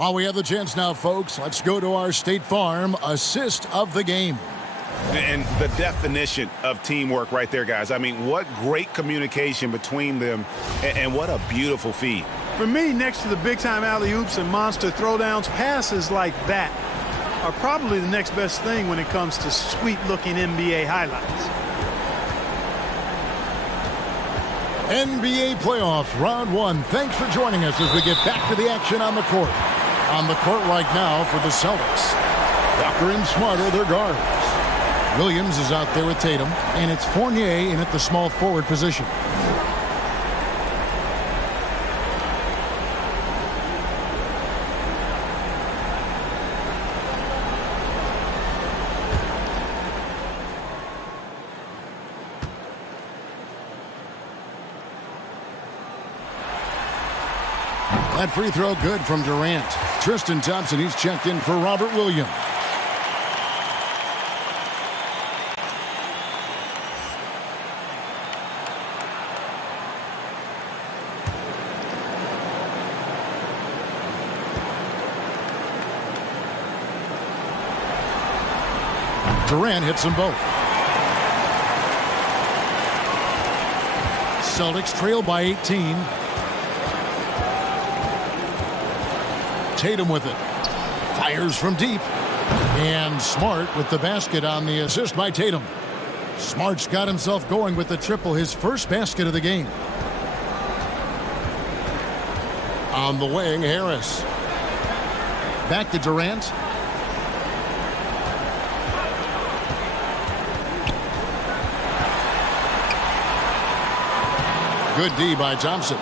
While we have the chance now, folks, let's go to our State Farm assist of the game. And the definition of teamwork right there, guys. I mean, what great communication between them, and what a beautiful feed. For me, next to the big-time alley-oops and monster throwdowns, passes like that are probably the next best thing when it comes to sweet-looking NBA highlights. NBA playoff round 1. Thanks for joining us as we get back to the action on the court. On the court right now for the Celtics. Walker and Smarter, their guards. Williams is out there with Tatum, and it's Fournier in at the small forward position. That free throw good from Durant. Tristan Thompson, he's checked in for Robert Williams. Durant hits them both. Celtics trail by 18. Tatum with it. Fires from deep. And Smart with the basket on the assist by Tatum. Smart's got himself going with the triple, his first basket of the game. On the wing, Harris. Back to Durant. Good D by Thompson.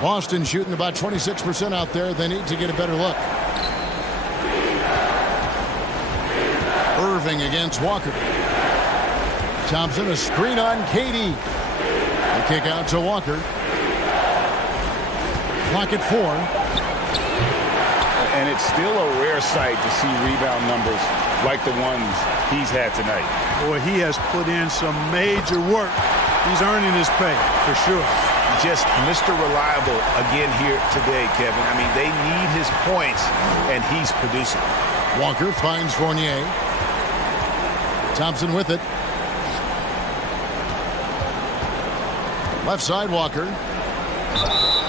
Boston shooting about 26% out there. They need to get a better look. Irving against Walker. Thompson, a screen on Katie. The kick out to Walker. Clock at 4. And it's still a rare sight to see rebound numbers like the ones he's had tonight. Boy, he has put in some major work. He's earning his pay, for sure. Just Mr. Reliable again here today, Kevin. I mean, they need his points, and he's producing. Walker finds Fournier. Thompson with it. Left side, Walker.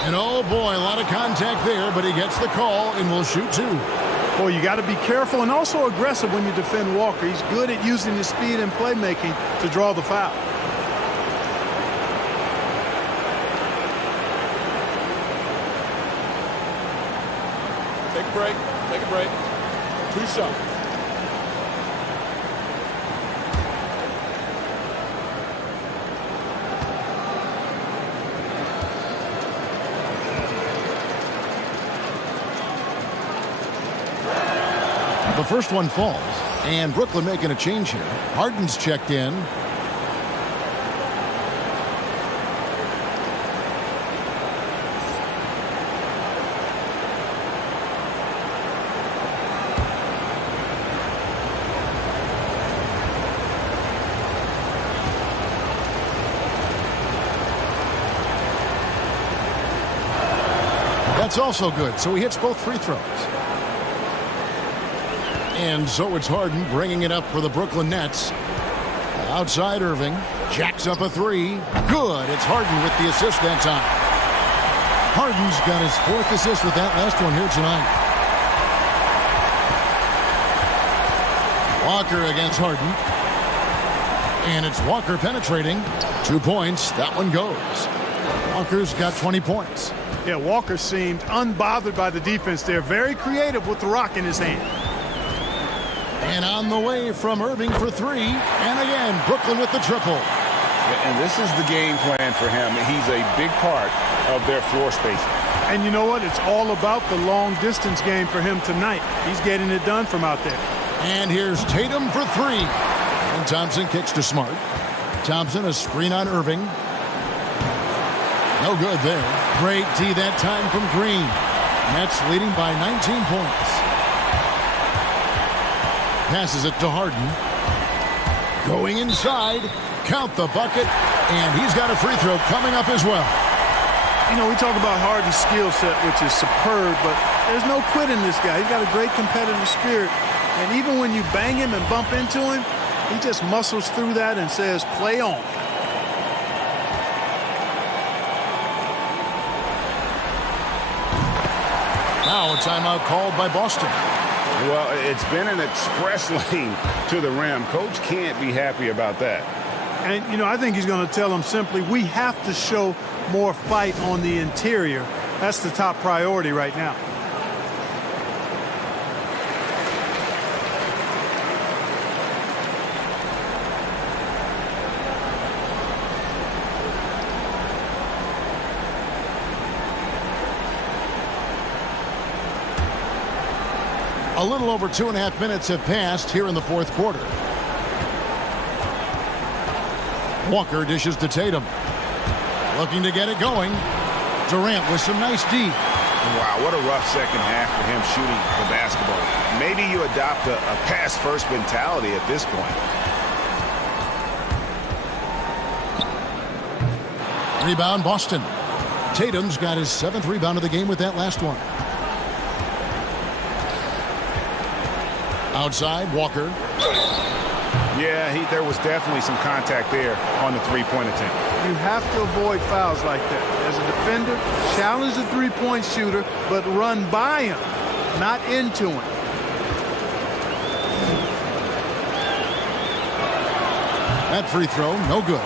And oh boy, a lot of contact there, but he gets the call and will shoot 2. Boy, you got to be careful and also aggressive when you defend Walker. He's good at using his speed and playmaking to draw the foul. Take a break. Take a break. 2 shots. The first one falls, and Brooklyn making a change here. Harden's checked in. That's also good, so he hits both free throws. And so it's Harden bringing it up for the Brooklyn Nets. Outside Irving. Jacks up a 3. Good. It's Harden with the assist that time. Harden's got his 4th assist with that last one here tonight. Walker against Harden. And it's Walker penetrating. 2 points. That one goes. Walker's got 20 points. Yeah, Walker seemed unbothered by the defense there. Very creative with the rock in his hand. And on the way from Irving for 3. And again, Brooklyn with the triple. And this is the game plan for him. He's a big part of their floor spacing. And you know what? It's all about the long distance game for him tonight. He's getting it done from out there. And here's Tatum for 3. And Thompson kicks to Smart. Thompson, a screen on Irving. No good there. Great D that time from Green. Nets leading by 19 points. Passes it to Harden. Going inside. Count the bucket. And he's got a free throw coming up as well. You know, we talk about Harden's skill set, which is superb, but there's no quit in this guy. He's got a great competitive spirit. And even when you bang him and bump into him, he just muscles through that and says, play on. Now a timeout called by Boston. Well, it's been an express lane to the rim. Coach can't be happy about that. And, you know, I think he's going to tell them simply, we have to show more fight on the interior. That's the top priority right now. A little over 2.5 minutes have passed here in the fourth quarter. Walker dishes to Tatum. Looking to get it going. Durant with some nice D. Wow, what a rough second half for him shooting the basketball. Maybe you adopt a pass-first mentality at this point. Rebound, Boston. Tatum's got his 7th rebound of the game with that last one. Outside, Walker. Yeah, there was definitely some contact there on the three-point attempt. You have to avoid fouls like that. As a defender, challenge the three-point shooter, but run by him, not into him. That free throw, no good.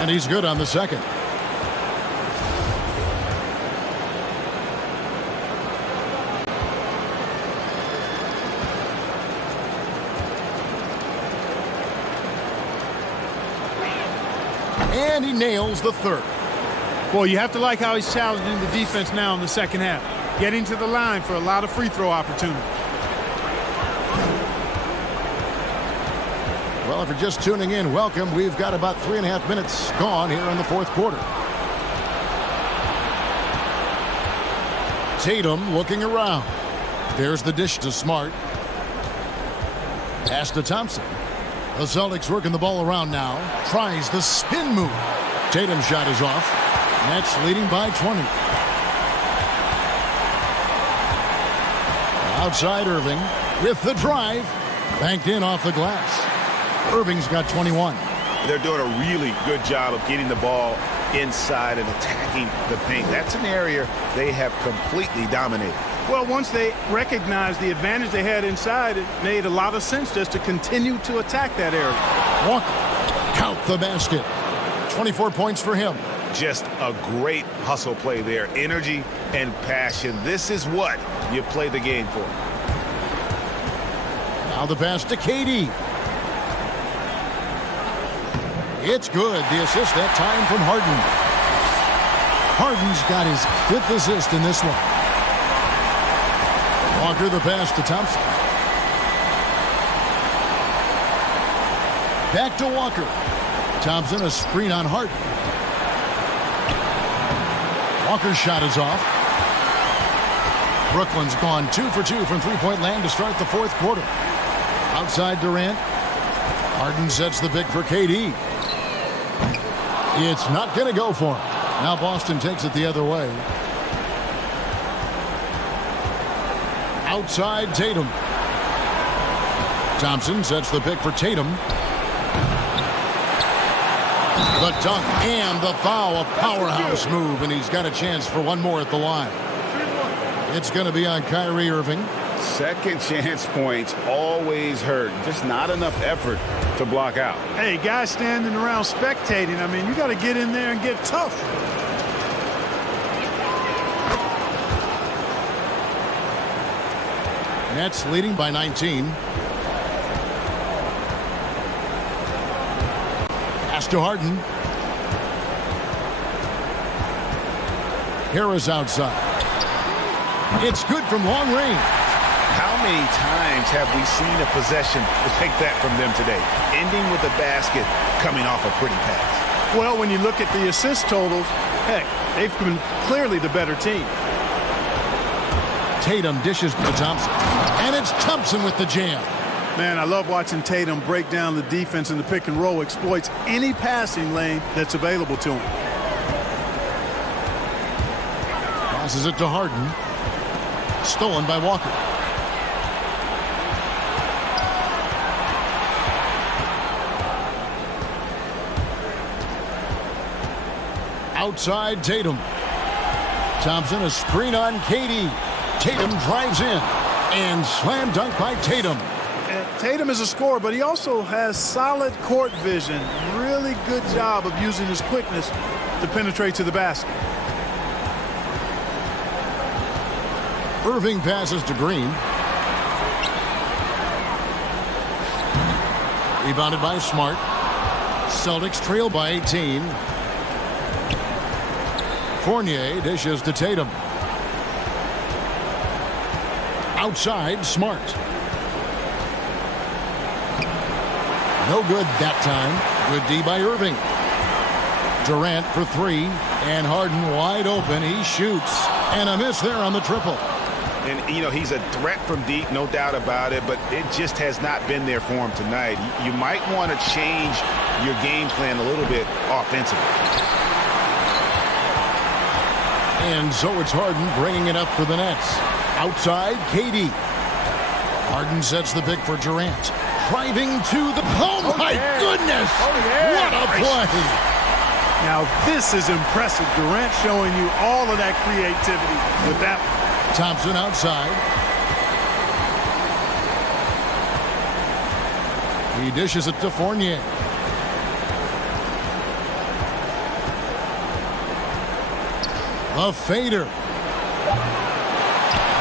And he's good on the second. And he nails the third. Well, you have to like how he's challenging the defense now in the second half. Getting to the line for a lot of free throw opportunities. Well, if you're just tuning in, welcome. We've got about 3.5 minutes gone here in the fourth quarter. Tatum looking around. There's the dish to Smart. Pass to Thompson. The Celtics working the ball around now. Tries the spin move. Tatum's shot is off. Nets leading by 20. Outside Irving with the drive. Banked in off the glass. Irving's got 21. They're doing a really good job of getting the ball inside and attacking the paint. That's an area they have completely dominated. Well, once they recognized the advantage they had inside, it made a lot of sense just to continue to attack that area. Walker, count the basket. 24 points for him. Just a great hustle play there. Energy and passion. This is what you play the game for. Now the pass to KD. It's good. The assist that time from Harden. Harden's got his 5th assist in this one. Walker the pass to Thompson. Back to Walker. Thompson a screen on Harden. Walker's shot is off. Brooklyn's gone 2 for 2 from three-point land to start the fourth quarter. Outside Durant. Harden sets the pick for KD. It's not going to go for him. Now Boston takes it the other way. Outside Tatum. Thompson sets the pick for Tatum. The dunk and the foul, a powerhouse move, and he's got a chance for one more at the line. It's going to be on Kyrie Irving. Second chance points always hurt. Just not enough effort to block out. Hey, guys standing around spectating, I mean, you got to get in there and get tough. Nets leading by 19. Pass to Harden. Harris outside. It's good from long range. How many times have we seen a possession like that from them today? Ending with a basket, coming off a pretty pass. Well, when you look at the assist totals, heck, they've been clearly the better team. Tatum dishes to Thompson. And it's Thompson with the jam. Man, I love watching Tatum break down the defense in the pick and roll, exploits any passing lane that's available to him. Passes it to Harden. Stolen by Walker. Outside Tatum. Thompson, a screen on KD. Tatum drives in. And slam dunk by Tatum. And Tatum is a scorer, but he also has solid court vision. Really good job of using his quickness to penetrate to the basket. Irving passes to Green. Rebounded by Smart. Celtics trail by 18. Fournier dishes to Tatum. Outside, Smart. No good that time. Good D by Irving. Durant for three. And Harden wide open. He shoots. And a miss there on the triple. And, you know, he's a threat from deep, no doubt about it, but it just has not been there for him tonight. You might want to change your game plan a little bit offensively. And so it's Harden bringing it up for the Nets. Outside, KD. Harden sets the pick for Durant. Driving to the... Oh, my goodness! What a play! Now, this is impressive. Durant showing you all of that creativity with that one. Thompson outside. He dishes it to Fournier. A fader.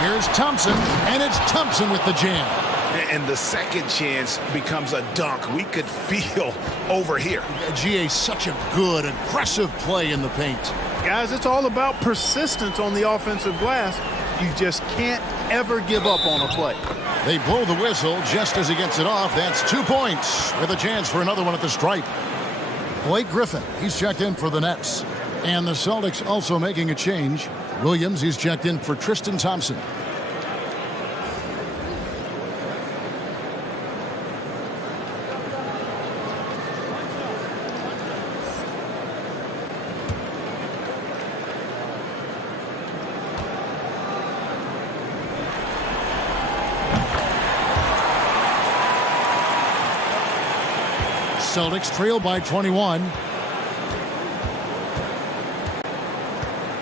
Here's Thompson, and it's Thompson with the jam. And the second chance becomes a dunk. We could feel over here. GA, such a good, aggressive play in the paint. Guys, it's all about persistence on the offensive glass. You just can't ever give up on a play. They blow the whistle just as he gets it off. That's 2 points with a chance for another one at the stripe. Blake Griffin, he's checked in for the Nets. And the Celtics also making a change. Williams, he's checked in for Tristan Thompson. Celtics trail by 21.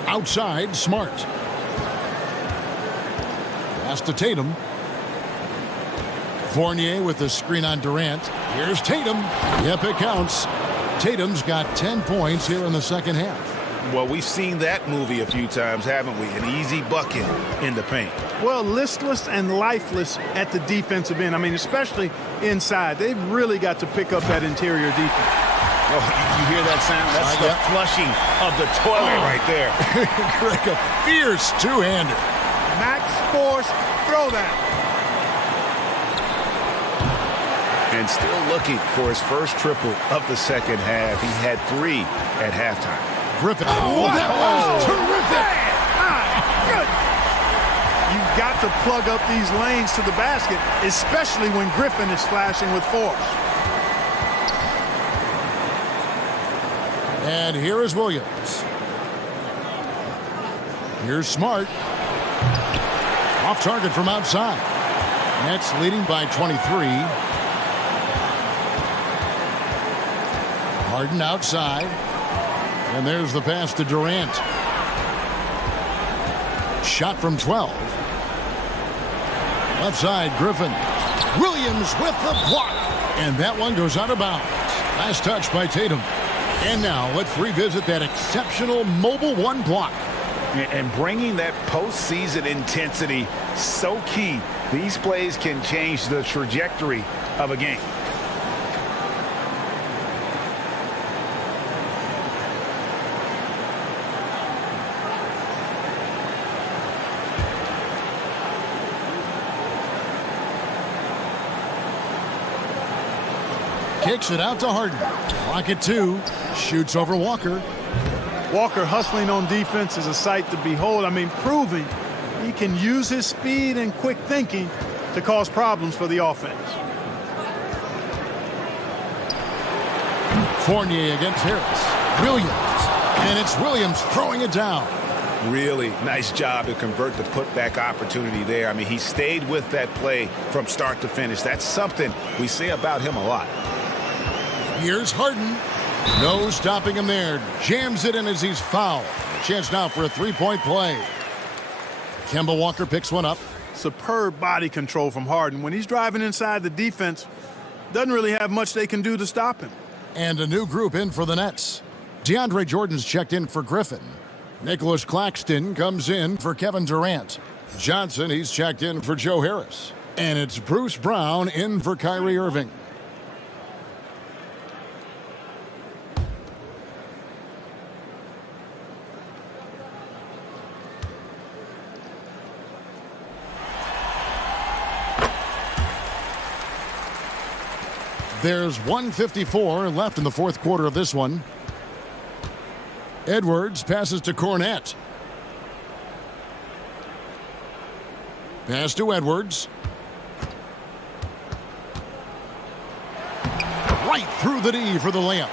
Outside, Smart. Pass to Tatum. Fournier with the screen on Durant. Here's Tatum. Yep, it counts. Tatum's got 10 points here in the second half. Well, we've seen that movie a few times, haven't we? An easy bucket in the paint. Well, listless and lifeless at the defensive end. I mean, especially inside. They've really got to pick up that interior defense. Oh, you hear that sound? That's the flushing of the toilet right there. Greg, a fierce two-hander. Max force, throw that. And still looking for his first triple of the second half. He had 3 at halftime. Griffin. Oh, that was terrific. My goodness. You've got to plug up these lanes to the basket, especially when Griffin is slashing with force. And here is Williams. Here's Smart. Off target from outside. Nets leading by 23. Harden outside. And there's the pass to Durant. Shot from 12. Left side, Griffin. Williams with the block. And that one goes out of bounds. Last touch by Tatum. And now let's revisit that exceptional mobile one block. And bringing that postseason intensity, so key. These plays can change the trajectory of a game. Kicks it out to Harden. Clock at 2. Shoots over Walker. Walker hustling on defense is a sight to behold. I mean, proving he can use his speed and quick thinking to cause problems for the offense. Fournier against Harris. Williams. And it's Williams throwing it down. Really nice job to convert the putback opportunity there. I mean, he stayed with that play from start to finish. That's something we say about him a lot. Here's Harden. No stopping him there. Jams it in as he's fouled. Chance now for a three-point play. Kemba Walker picks one up. Superb body control from Harden. When he's driving inside the defense, doesn't really have much they can do to stop him. And a new group in for the Nets. DeAndre Jordan's checked in for Griffin. Nicholas Claxton comes in for Kevin Durant. Johnson, he's checked in for Joe Harris. And it's Bruce Brown in for Kyrie Irving. There's 1:54 left in the fourth quarter of this one. Edwards passes to Cornette. Pass to Edwards. Right through the D for the layup.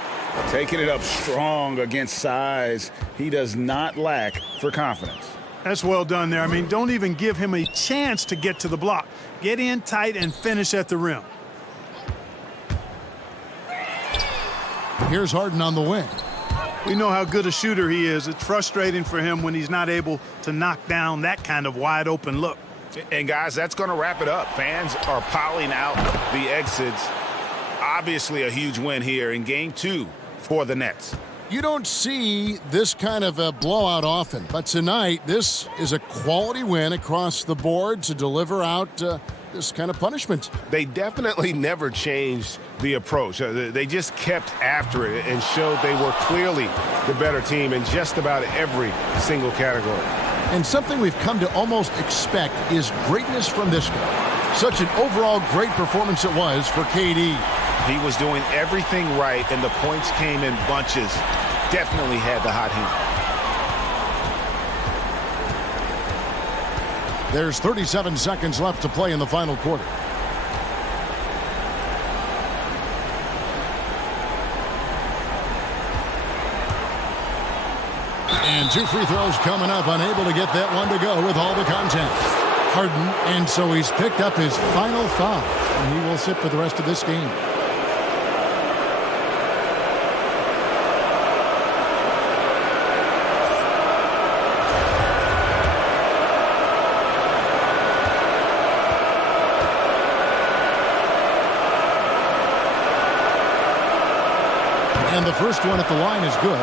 Taking it up strong against size. He does not lack for confidence. That's well done there. I mean, don't even give him a chance to get to the block. Get in tight and finish at the rim. Here's Harden on the wing. We know how good a shooter he is. It's frustrating for him when he's not able to knock down that kind of wide open look. And guys, that's going to wrap it up. Fans are piling out the exits. Obviously a huge win here in game 2 for the Nets. You don't see this kind of a blowout often, but tonight this is a quality win across the board to deliver out this kind of punishment. They definitely never changed the approach. They just kept after it and showed they were clearly the better team in just about every single category. And something we've come to almost expect is greatness from this guy. Such an overall great performance it was for KD. He was doing everything right, and the points came in bunches. Definitely had the hot hand. There's 37 seconds left to play in the final quarter. And 2 free throws coming up, unable to get that one to go with all the contact. Harden, and so he's picked up his final foul, and he will sit for the rest of this game. And the first one at the line is good.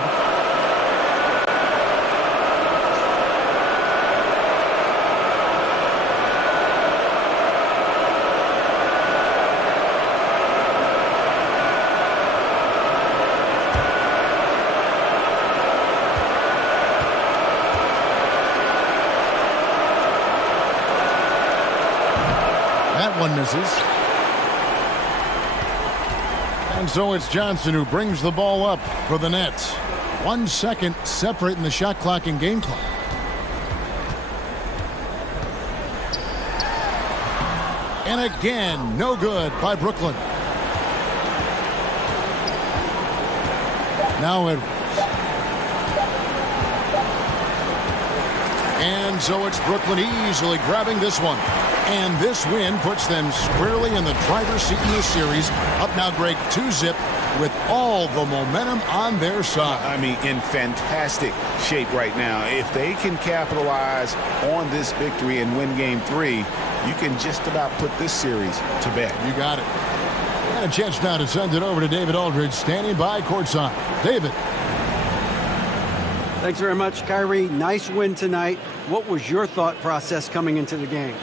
That one misses. And so it's Johnson who brings the ball up for the Nets. 1 second separating the shot clock and game clock. And again, no good by Brooklyn. Now Edwards. And so it's Brooklyn easily grabbing this one. And this win puts them squarely in the driver's seat in this series. Up now, Greg, 2-zip with all the momentum on their side. I mean, in fantastic shape right now. If they can capitalize on this victory and win game 3, you can just about put this series to bed. You got it. And a chance now to send it over to David Aldridge, standing by courtside. David. Thanks very much, Kyrie. Nice win tonight. What was your thought process coming into the game?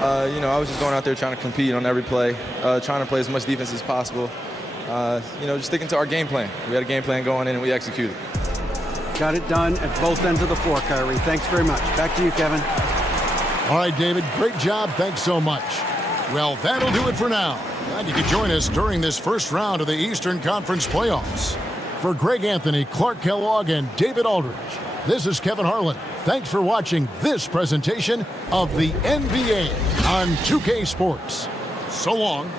I was just going out there trying to compete on every play, trying to play as much defense as possible. Just sticking to our game plan. We had a game plan going in, and we executed. Got it done at both ends of the floor, Kyrie. Thanks very much. Back to you, Kevin. All right, David, great job. Thanks so much. Well, that'll do it for now. Glad you could join us during this first round of the Eastern Conference playoffs. For Greg Anthony, Clark Kellogg, and David Aldridge, this is Kevin Harlan. Thanks for watching this presentation of the NBA on 2K Sports. So long.